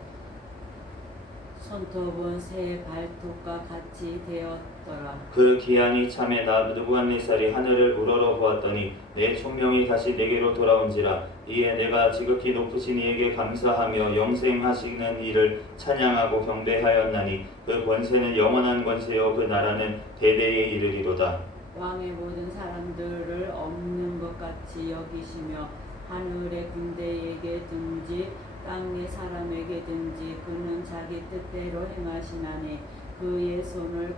손톱은 새 발톱과 같이 되었더라. 그 기한이 참에 나 느부갓네살이 하늘을 우러러 보았더니 내 총명이 다시 내게로 돌아온지라. 이에 내가 지극히 높으신 이에게 감사하며 영생하시는 이를 찬양하고 경배하였나니 그 권세는 영원한 권세요 그 나라는 대대에 이르리로다. 왕의 모든 사람들을 없는 것 같이 여기시며 하늘의 군대에게든지 땅의 사람에게든지 그는 자기 뜻대로 행하시나니 그의 손을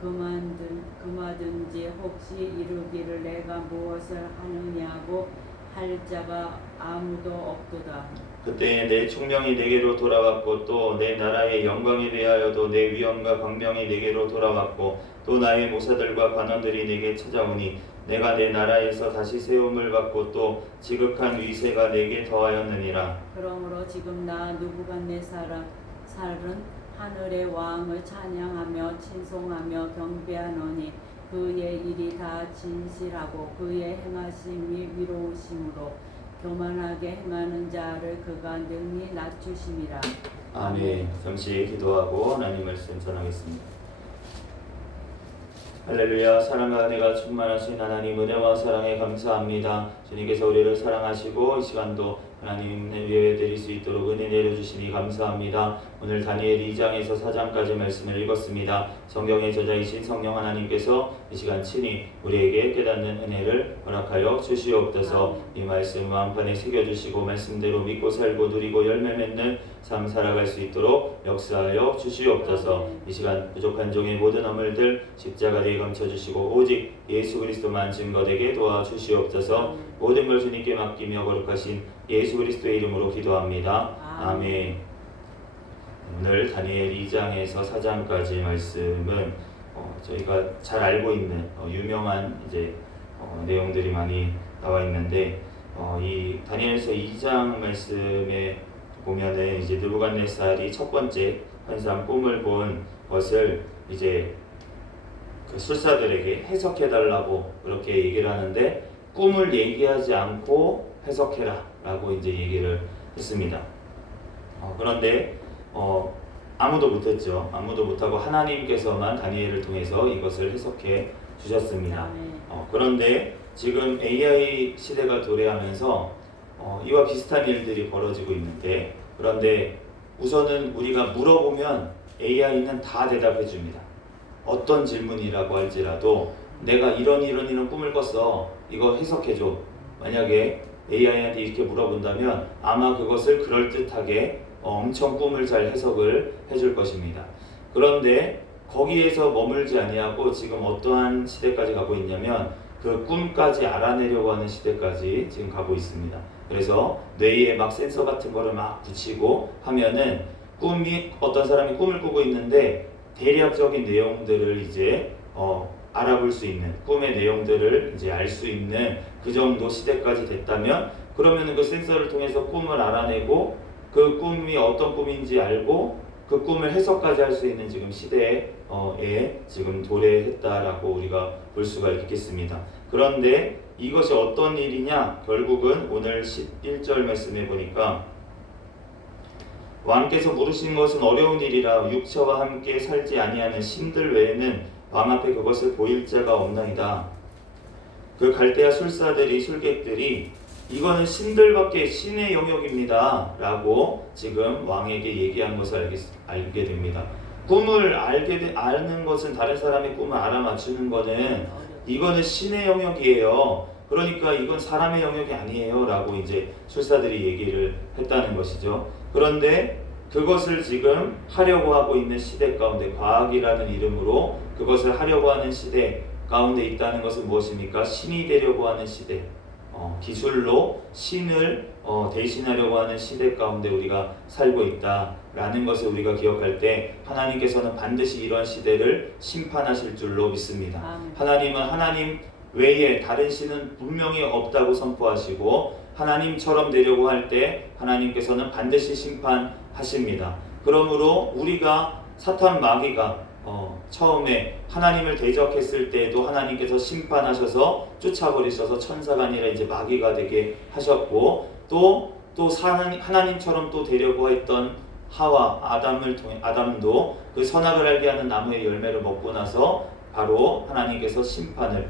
금하든지 혹시 이루기를 내가 무엇을 하느냐고 할 자가 아무도 없도다. 그때에 내 총명이 내게로 돌아왔고 또 내 나라의 영광에 대하여도 내 위엄과 광명이 내게로 돌아왔고 또 나의 모사들과 관원들이 내게 찾아오니 내가 내 나라에서 다시 세움을 받고 또 지극한 위세가 내게 더하였느니라. 그러므로 지금 나 느부갓네살은 하늘의 왕을 찬양하며 찬송하며 경배하노니 그의 일이 다 진실하고 그의 행하심이 위로우심으로 교만하게 행하는 자를 그가 능히 낮추심이라. 아멘. 잠시 기도하고 하나님 말씀 전하겠습니다. 할렐루야. 사랑과 은혜가 충만하신 하나님 은혜와 사랑에 감사합니다. 주님께서 우리를 사랑하시고 이 시간도 하나님 예배 드릴 수 있도록 은혜 내려주시니 감사합니다. 오늘 다니엘 2장에서 4장까지 말씀을 읽었습니다. 성경의 저자이신 성령 하나님께서 이 시간 친히 우리에게 깨닫는 은혜를 허락하여 주시옵소서. 이 말씀 마음판에 새겨주시고 말씀대로 믿고 살고 누리고 열매 맺는 삶 살아갈 수 있도록 역사하여 주시옵소서. 이 시간 부족한 종의 모든 허물들 십자가에 감춰주시고 오직 예수 그리스도만 증거되게 도와주시옵소서. 모든 걸 주님께 맡기며 거룩하신 예수 그리스도의 이름으로 기도합니다. 아멘. 오늘 다니엘 2장에서 4장까지 말씀은 저희가 잘 알고 있는 유명한 내용들이 많이 나와 있는데 이 다니엘서 2장 말씀에 보면은 이제 느부갓네살이 첫 번째 환상 꿈을 본 것을 이제 그 술사들에게 해석해 달라고 그렇게 얘기를 하는데 꿈을 얘기하지 않고 해석해라 라고 이제 얘기를 했습니다. 그런데 아무도 못했죠. 아무도 못하고 하나님께서만 다니엘을 통해서 이것을 해석해 주셨습니다. 그런데 지금 AI 시대가 도래하면서 이와 비슷한 일들이 벌어지고 있는데 그런데 우선은 우리가 물어보면 AI는 다 대답해 줍니다. 어떤 질문이라고 할지라도 내가 이런 꿈을 꿨어. 이거 해석해줘. 만약에 AI한테 이렇게 물어본다면 아마 그것을 그럴듯하게 엄청 꿈을 잘 해석을 해줄 것입니다. 그런데 거기에서 머물지 아니하고 지금 어떠한 시대까지 가고 있냐면 그 꿈까지 알아내려고 하는 시대까지 지금 가고 있습니다. 그래서 뇌에 막 센서 같은 거를 막 붙이고 하면은 어떤 사람이 꿈을 꾸고 있는데 대략적인 내용들을 이제 알아볼 수 있는 꿈의 내용들을 이제 알 수 있는 그 정도 시대까지 됐다면 그러면 그 센서를 통해서 꿈을 알아내고 그 꿈이 어떤 꿈인지 알고 그 꿈을 해석까지 할 수 있는 지금 시대에 지금 도래했다라고 우리가 볼 수가 있겠습니다. 그런데 이것이 어떤 일이냐? 결국은 오늘 11절 말씀해 보니까 왕께서 물으신 것은 어려운 일이라 육체와 함께 살지 아니하는 신들 외에는 왕 앞에 그것을 보일 자가 없나이다. 그 갈대아 술사들이 술객들이 이거는 신들밖에 신의 영역입니다 라고 지금 왕에게 얘기한 것을 알게 됩니다. 꿈을 아는 것은 다른 사람의 꿈을 알아맞추는 거는 이거는 신의 영역이에요. 그러니까 이건 사람의 영역이 아니에요 라고 이제 술사들이 얘기를 했다는 것이죠. 그런데 그것을 지금 하려고 하고 있는 시대 가운데 과학이라는 이름으로 그것을 하려고 하는 시대 가운데 있다는 것은 무엇입니까? 신이 되려고 하는 시대, 기술로 신을 대신하려고 하는 시대 가운데 우리가 살고 있다라는 것을 우리가 기억할 때 하나님께서는 반드시 이런 시대를 심판하실 줄로 믿습니다. 하나님은 하나님 외에 다른 신은 분명히 없다고 선포하시고 하나님처럼 되려고 할 때 하나님께서는 반드시 심판하십니다. 그러므로 우리가 사탄 마귀가 처음에 하나님을 대적했을 때에도 하나님께서 심판하셔서 쫓아버리셔서 천사가 아니라 이제 마귀가 되게 하셨고 또 하나님처럼 또 되려고 했던 하와 아담도 그 선악을 알게 하는 나무의 열매를 먹고 나서 바로 하나님께서 심판을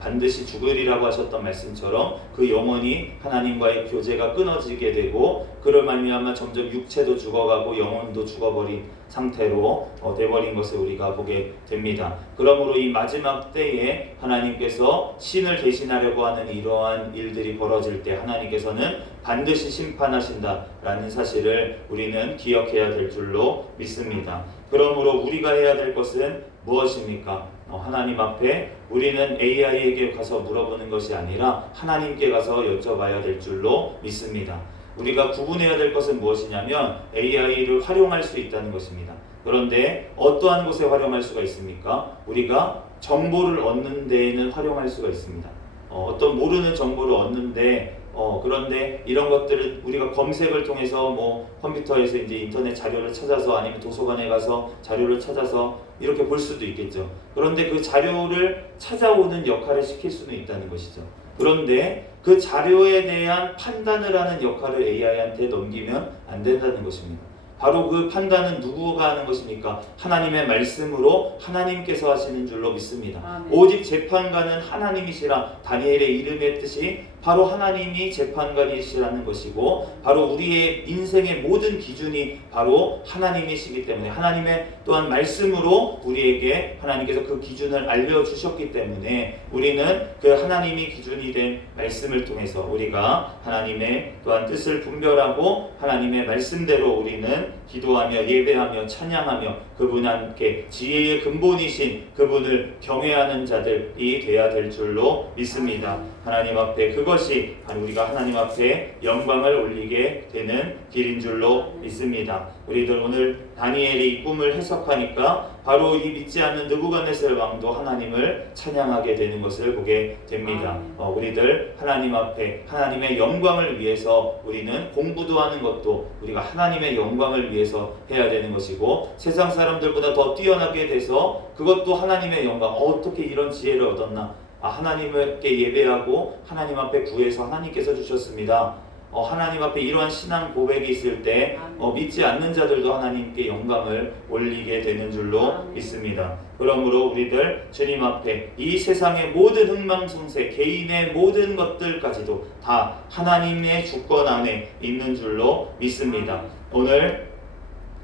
반드시 죽으리라고 하셨던 말씀처럼 그 영혼이 하나님과의 교제가 끊어지게 되고 그를 말미암아 점점 육체도 죽어가고 영혼도 죽어버린 상태로 돼버린 것을 우리가 보게 됩니다. 그러므로 이 마지막 때에 하나님께서 신을 대신하려고 하는 이러한 일들이 벌어질 때 하나님께서는 반드시 심판하신다라는 사실을 우리는 기억해야 될 줄로 믿습니다. 그러므로 우리가 해야 될 것은 무엇입니까? 하나님 앞에 우리는 AI에게 가서 물어보는 것이 아니라 하나님께 가서 여쭤봐야 될 줄로 믿습니다. 우리가 구분해야 될 것은 무엇이냐면 AI를 활용할 수 있다는 것입니다. 그런데 어떠한 곳에 활용할 수가 있습니까? 우리가 정보를 얻는 데에는 활용할 수가 있습니다. 어떤 모르는 정보를 얻는데 그런데 이런 것들을 우리가 검색을 통해서 뭐 컴퓨터에서 이제 인터넷 자료를 찾아서 아니면 도서관에 가서 자료를 찾아서 이렇게 볼 수도 있겠죠. 그런데 그 자료를 찾아오는 역할을 시킬 수는 있다는 것이죠. 그런데 그 자료에 대한 판단을 하는 역할을 AI한테 넘기면 안 된다는 것입니다. 바로 그 판단은 누구가 하는 것입니까? 하나님의 말씀으로 하나님께서 하시는 줄로 믿습니다. 아멘. 오직 재판관은 하나님이시라 다니엘의 이름의 뜻이 바로 하나님이 재판관이시라는 것이고 바로 우리의 인생의 모든 기준이 바로 하나님이시기 때문에 하나님의 또한 말씀으로 우리에게 하나님께서 그 기준을 알려주셨기 때문에 우리는 그 하나님이 기준이 된 말씀을 통해서 우리가 하나님의 또한 뜻을 분별하고 하나님의 말씀대로 우리는 기도하며 예배하며 찬양하며 그분 함께 지혜의 근본이신 그분을 경외하는 자들이 되어야 될 줄로 믿습니다. 하나님 앞에 그것이 바로 우리가 하나님 앞에 영광을 올리게 되는 길인 줄로 믿습니다. 우리들 오늘 다니엘이 이 꿈을 해석하니까 바로 이 믿지 않는 느부갓네살 왕도 하나님을 찬양하게 되는 것을 보게 됩니다. 우리들 하나님 앞에 하나님의 영광을 위해서 우리는 공부도 하는 것도 우리가 하나님의 영광을 위해서 해야 되는 것이고 세상 사람들보다 더 뛰어나게 돼서 그것도 하나님의 영광 어떻게 이런 지혜를 얻었나 하나님께 예배하고 하나님 앞에 구해서 하나님께서 주셨습니다. 하나님 앞에 이러한 신앙 고백이 있을 때 믿지 않는 자들도 하나님께 영광을 올리게 되는 줄로 믿습니다. 그러므로 우리들 주님 앞에 이 세상의 모든 흥망성쇠 개인의 모든 것들까지도 다 하나님의 주권 안에 있는 줄로 믿습니다. 오늘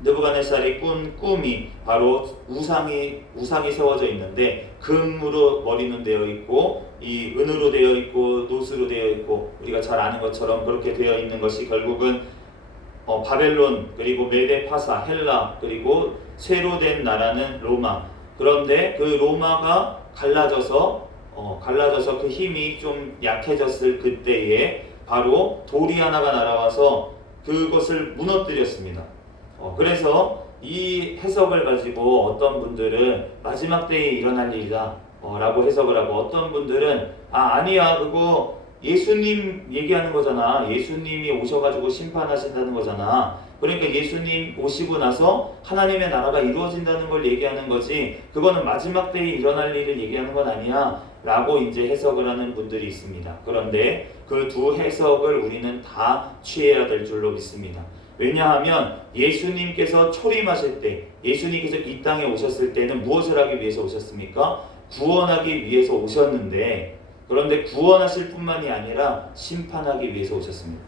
느부갓네살이 꾼 꿈이 바로 우상이 세워져 있는데 금으로 머리는 되어 있고 이 은으로 되어 있고 노스로 되어 있고 우리가 잘 아는 것처럼 그렇게 되어 있는 것이 결국은 바벨론 그리고 메데 파사 헬라 그리고 새로 된 나라는 로마. 그런데 그 로마가 갈라져서 그 힘이 좀 약해졌을 그때에 바로 돌이 하나가 날아와서 그것을 무너뜨렸습니다. 그래서 이 해석을 가지고 어떤 분들은 마지막 때에 일어날 일이다 라고 해석을 하고, 어떤 분들은 아니야 그거 예수님 얘기하는 거잖아. 예수님이 오셔가지고 심판하신다는 거잖아. 그러니까 예수님 오시고 나서 하나님의 나라가 이루어진다는 걸 얘기하는 거지, 그거는 마지막 때에 일어날 일을 얘기하는 건 아니야 라고 이제 해석을 하는 분들이 있습니다. 그런데 그 두 해석을 우리는 다 취해야 될 줄로 믿습니다. 왜냐하면 예수님께서 초림하실 때, 예수님께서 이 땅에 오셨을 때는 무엇을 하기 위해서 오셨습니까? 구원하기 위해서 오셨는데, 그런데 구원하실 뿐만이 아니라 심판하기 위해서 오셨습니다.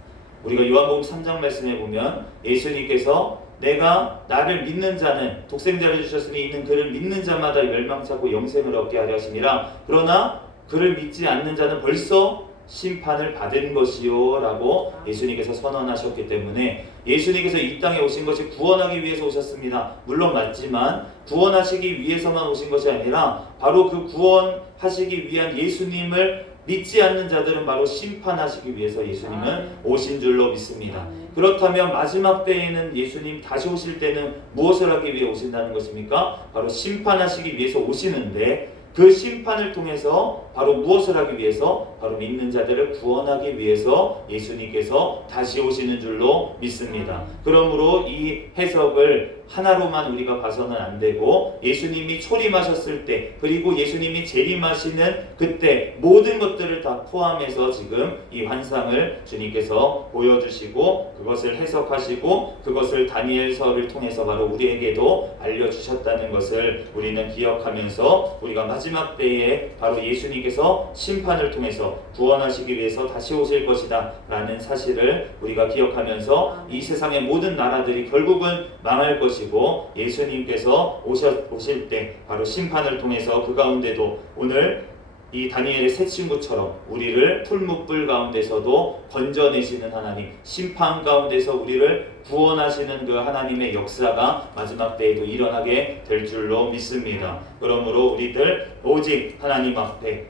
우리가 요한복음 3장 말씀에 보면 예수님께서 내가 나를 믿는 자는, 독생자를 주셨으니 이는 그를 믿는 자마다 멸망치 않고 영생을 얻게 하려 하심이라, 그러나 그를 믿지 않는 자는 벌써 심판을 받은 것이요 라고 예수님께서 선언하셨기 때문에, 예수님께서 이 땅에 오신 것이 구원하기 위해서 오셨습니다. 물론 맞지만 구원하시기 위해서만 오신 것이 아니라 바로 그 구원하시기 위한 예수님을 믿지 않는 자들은 바로 심판하시기 위해서 예수님은 오신 줄로 믿습니다. 그렇다면 마지막 때에는 예수님 다시 오실 때는 무엇을 하기 위해 오신다는 것입니까? 바로 심판하시기 위해서 오시는데, 그 심판을 통해서 바로 무엇을 하기 위해서? 바로 믿는 자들을 구원하기 위해서 예수님께서 다시 오시는 줄로 믿습니다. 그러므로 이 해석을 하나로만 우리가 봐서는 안 되고, 예수님이 초림하셨을 때, 그리고 예수님이 재림하시는 그때 모든 것들을 다 포함해서 지금 이 환상을 주님께서 보여주시고 그것을 해석하시고 그것을 다니엘서를 통해서 바로 우리에게도 알려주셨다는 것을 우리는 기억하면서, 우리가 마지막 때에 바로 예수님께서 심판을 통해서 구원하시기 위해서 다시 오실 것이다 라는 사실을 우리가 기억하면서, 이 세상의 모든 나라들이 결국은 망할 것이고 예수님께서 오실 때 바로 심판을 통해서 그 가운데도 오늘 이 다니엘의 세 친구처럼 우리를 풀무불 가운데서도 건져내시는 하나님, 심판 가운데서 우리를 구원하시는 그 하나님의 역사가 마지막 때에도 일어나게 될 줄로 믿습니다. 그러므로 우리들 오직 하나님 앞에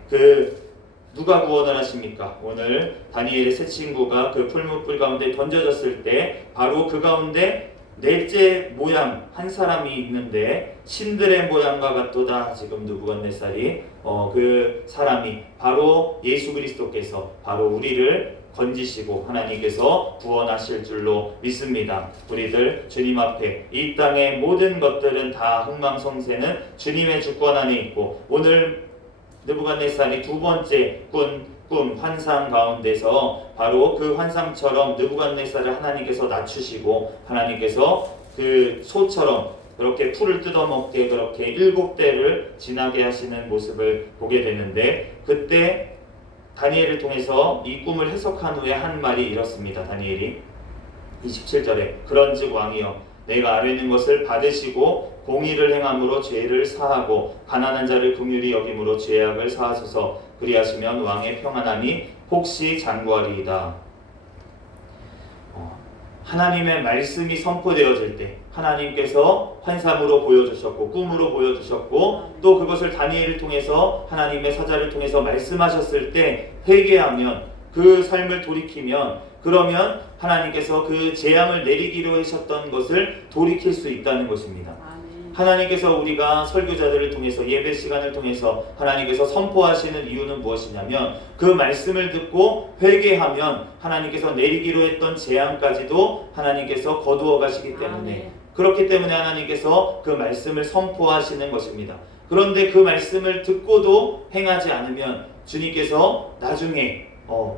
누가 구원을 하십니까? 오늘 다니엘의 세 친구가 그 풀무불 가운데 던져졌을 때 바로 그 가운데 넷째 모양 한 사람이 있는데, 신들의 모양과 같도다. 지금 느부갓네살이 그 사람이 바로 예수 그리스도께서 바로 우리를 건지시고 하나님께서 구원하실 줄로 믿습니다. 우리들 주님 앞에 이 땅의 모든 것들은 다 흥망성쇠는 주님의 주권 안에 있고, 오늘 느부갓네살이 두 번째 꿈 환상 가운데서 바로 그 환상처럼 느부갓네살을 하나님께서 낮추시고 하나님께서 그 소처럼 그렇게 풀을 뜯어먹게 그렇게 7대를 지나게 하시는 모습을 보게 되는데, 그때 다니엘을 통해서 이 꿈을 해석한 후에 한 말이 이렇습니다. 다니엘이 27절에 그런즉 왕이여, 내가 아뢰는 것을 받으시고 공의를 행함으로 죄를 사하고 가난한 자를 긍휼히 여김으로 죄악을 사하소서. 그리하시면 왕의 평안함이 혹시 장구하리이다. 하나님의 말씀이 선포되어질 때 하나님께서 환상으로 보여주셨고 꿈으로 보여주셨고 또 그것을 다니엘을 통해서 하나님의 사자를 통해서 말씀하셨을 때 회개하면, 그 삶을 돌이키면, 그러면 하나님께서 그 재앙을 내리기로 하셨던 것을 돌이킬 수 있다는 것입니다. 하나님께서 우리가 설교자들을 통해서 예배 시간을 통해서 하나님께서 선포하시는 이유는 무엇이냐면, 그 말씀을 듣고 회개하면 하나님께서 내리기로 했던 재앙까지도 하나님께서 거두어 가시기 때문에, 그렇기 때문에 하나님께서 그 말씀을 선포하시는 것입니다. 그런데 그 말씀을 듣고도 행하지 않으면 주님께서 나중에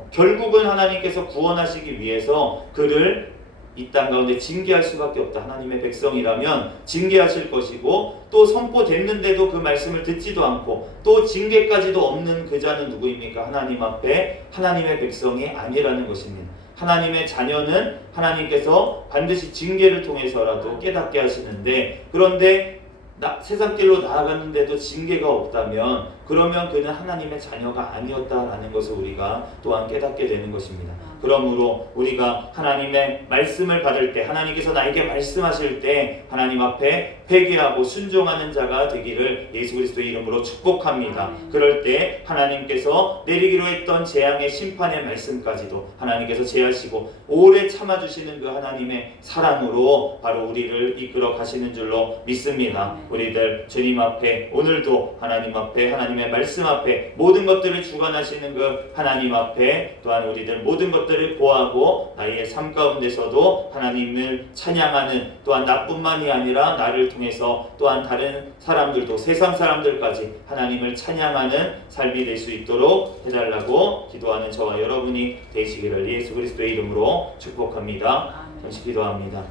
결국은 하나님께서 구원하시기 위해서 그를 이 땅 가운데 징계할 수밖에 없다. 하나님의 백성이라면 징계하실 것이고, 또 선포됐는데도 그 말씀을 듣지도 않고 또 징계까지도 없는 그 자는 누구입니까? 하나님 앞에 하나님의 백성이 아니라는 것입니다. 하나님의 자녀는 하나님께서 반드시 징계를 통해서라도 깨닫게 하시는데, 그런데 세상 길로 나아갔는데도 징계가 없다면 그러면 그는 하나님의 자녀가 아니었다라는 것을 우리가 또한 깨닫게 되는 것입니다. 그러므로 우리가 하나님의 말씀을 받을 때, 하나님께서 나에게 말씀하실 때 하나님 앞에 회개하고 순종하는 자가 되기를 예수 그리스도의 이름으로 축복합니다. 그럴 때 하나님께서 내리기로 했던 재앙의 심판의 말씀까지도 하나님께서 제하시고 오래 참아주시는 그 하나님의 사랑으로 바로 우리를 이끌어 가시는 줄로 믿습니다. 우리들 주님 앞에 오늘도 하나님 앞에 하나님의 말씀 앞에 모든 것들을 주관하시는 그 하나님 앞에 또한 우리들 모든 것들을 고하고 나의 삶 가운데서도 하나님을 찬양하는, 또한 나뿐만이 아니라 나를 통해서 또한 다른 사람들도, 세상 사람들까지 하나님을 찬양하는 삶이 될 수 있도록 해달라고 기도하는 저와 여러분이 되시기를 예수 그리스도의 이름으로 축복합니다. 잠시 기도합니다.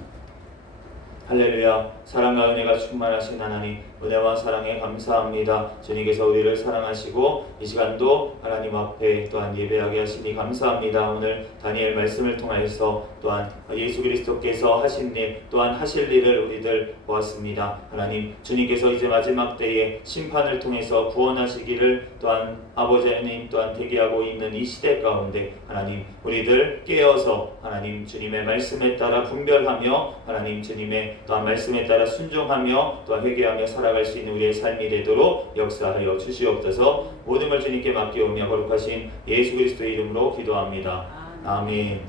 할렐루야. 사랑과 은혜가 충만하신 하나님, 은혜와 사랑에 감사합니다. 주님께서 우리를 사랑하시고 이 시간도 하나님 앞에 또한 예배하게 하시니 감사합니다. 오늘 다니엘 말씀을 통하여서 또한 예수 그리스도께서 하신 일, 또한 하실 일을 우리들 보았습니다. 하나님, 주님께서 이제 마지막 때에 심판을 통해서 구원하시기를 또한 아버지 하나님 또한 대기하고 있는 이 시대 가운데 하나님, 우리들 깨어서 하나님 주님의 말씀에 따라 분별하며 하나님 주님의 또한 말씀에 따라 순종하며 또한 회개하며 살아갈 수 있는 우리의 삶이 되도록 역사하여 주시옵소서. 모든 걸 주님께 맡기오며 거룩하신 예수 그리스도의 이름으로 기도합니다. 아멘.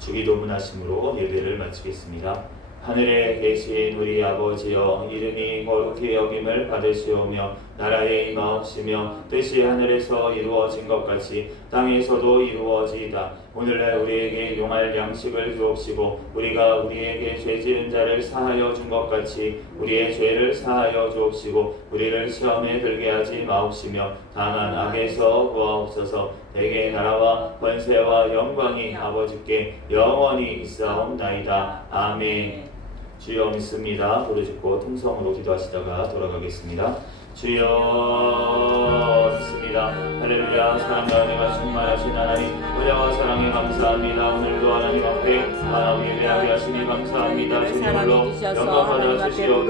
주기도문 하심으로 예배를 마치겠습니다. 하늘에 계신 우리 아버지여, 이름이 거룩히 여김을 받으시오며 나라의 임하옵시며 뜻이 하늘에서 이루어진 것 같이 땅에서도 이루어지이다. 오늘날 우리에게 용할 양식을 주옵시고 우리가 우리에게 죄지은 자를 사하여 준 것 같이 우리의 죄를 사하여 주옵시고 우리를 시험에 들게 하지 마옵시며 다만 악에서 구하옵소서. 내게 나라와 권세와 영광이 아버지께 영원히 있사옵나이다. 아멘. 주여 믿습니다. 부르짖고 통성으로 기도하시다가 돌아가겠습니다. 주여 믿습니다. 할렐루야. 사랑과 은혜가 충만하신 하나님, 은혜와 사랑에 감사합니다. 오늘도 하나님 앞에 예배하게 하시니 감사합니다. 주님으로 영광 받아 주시옵소서.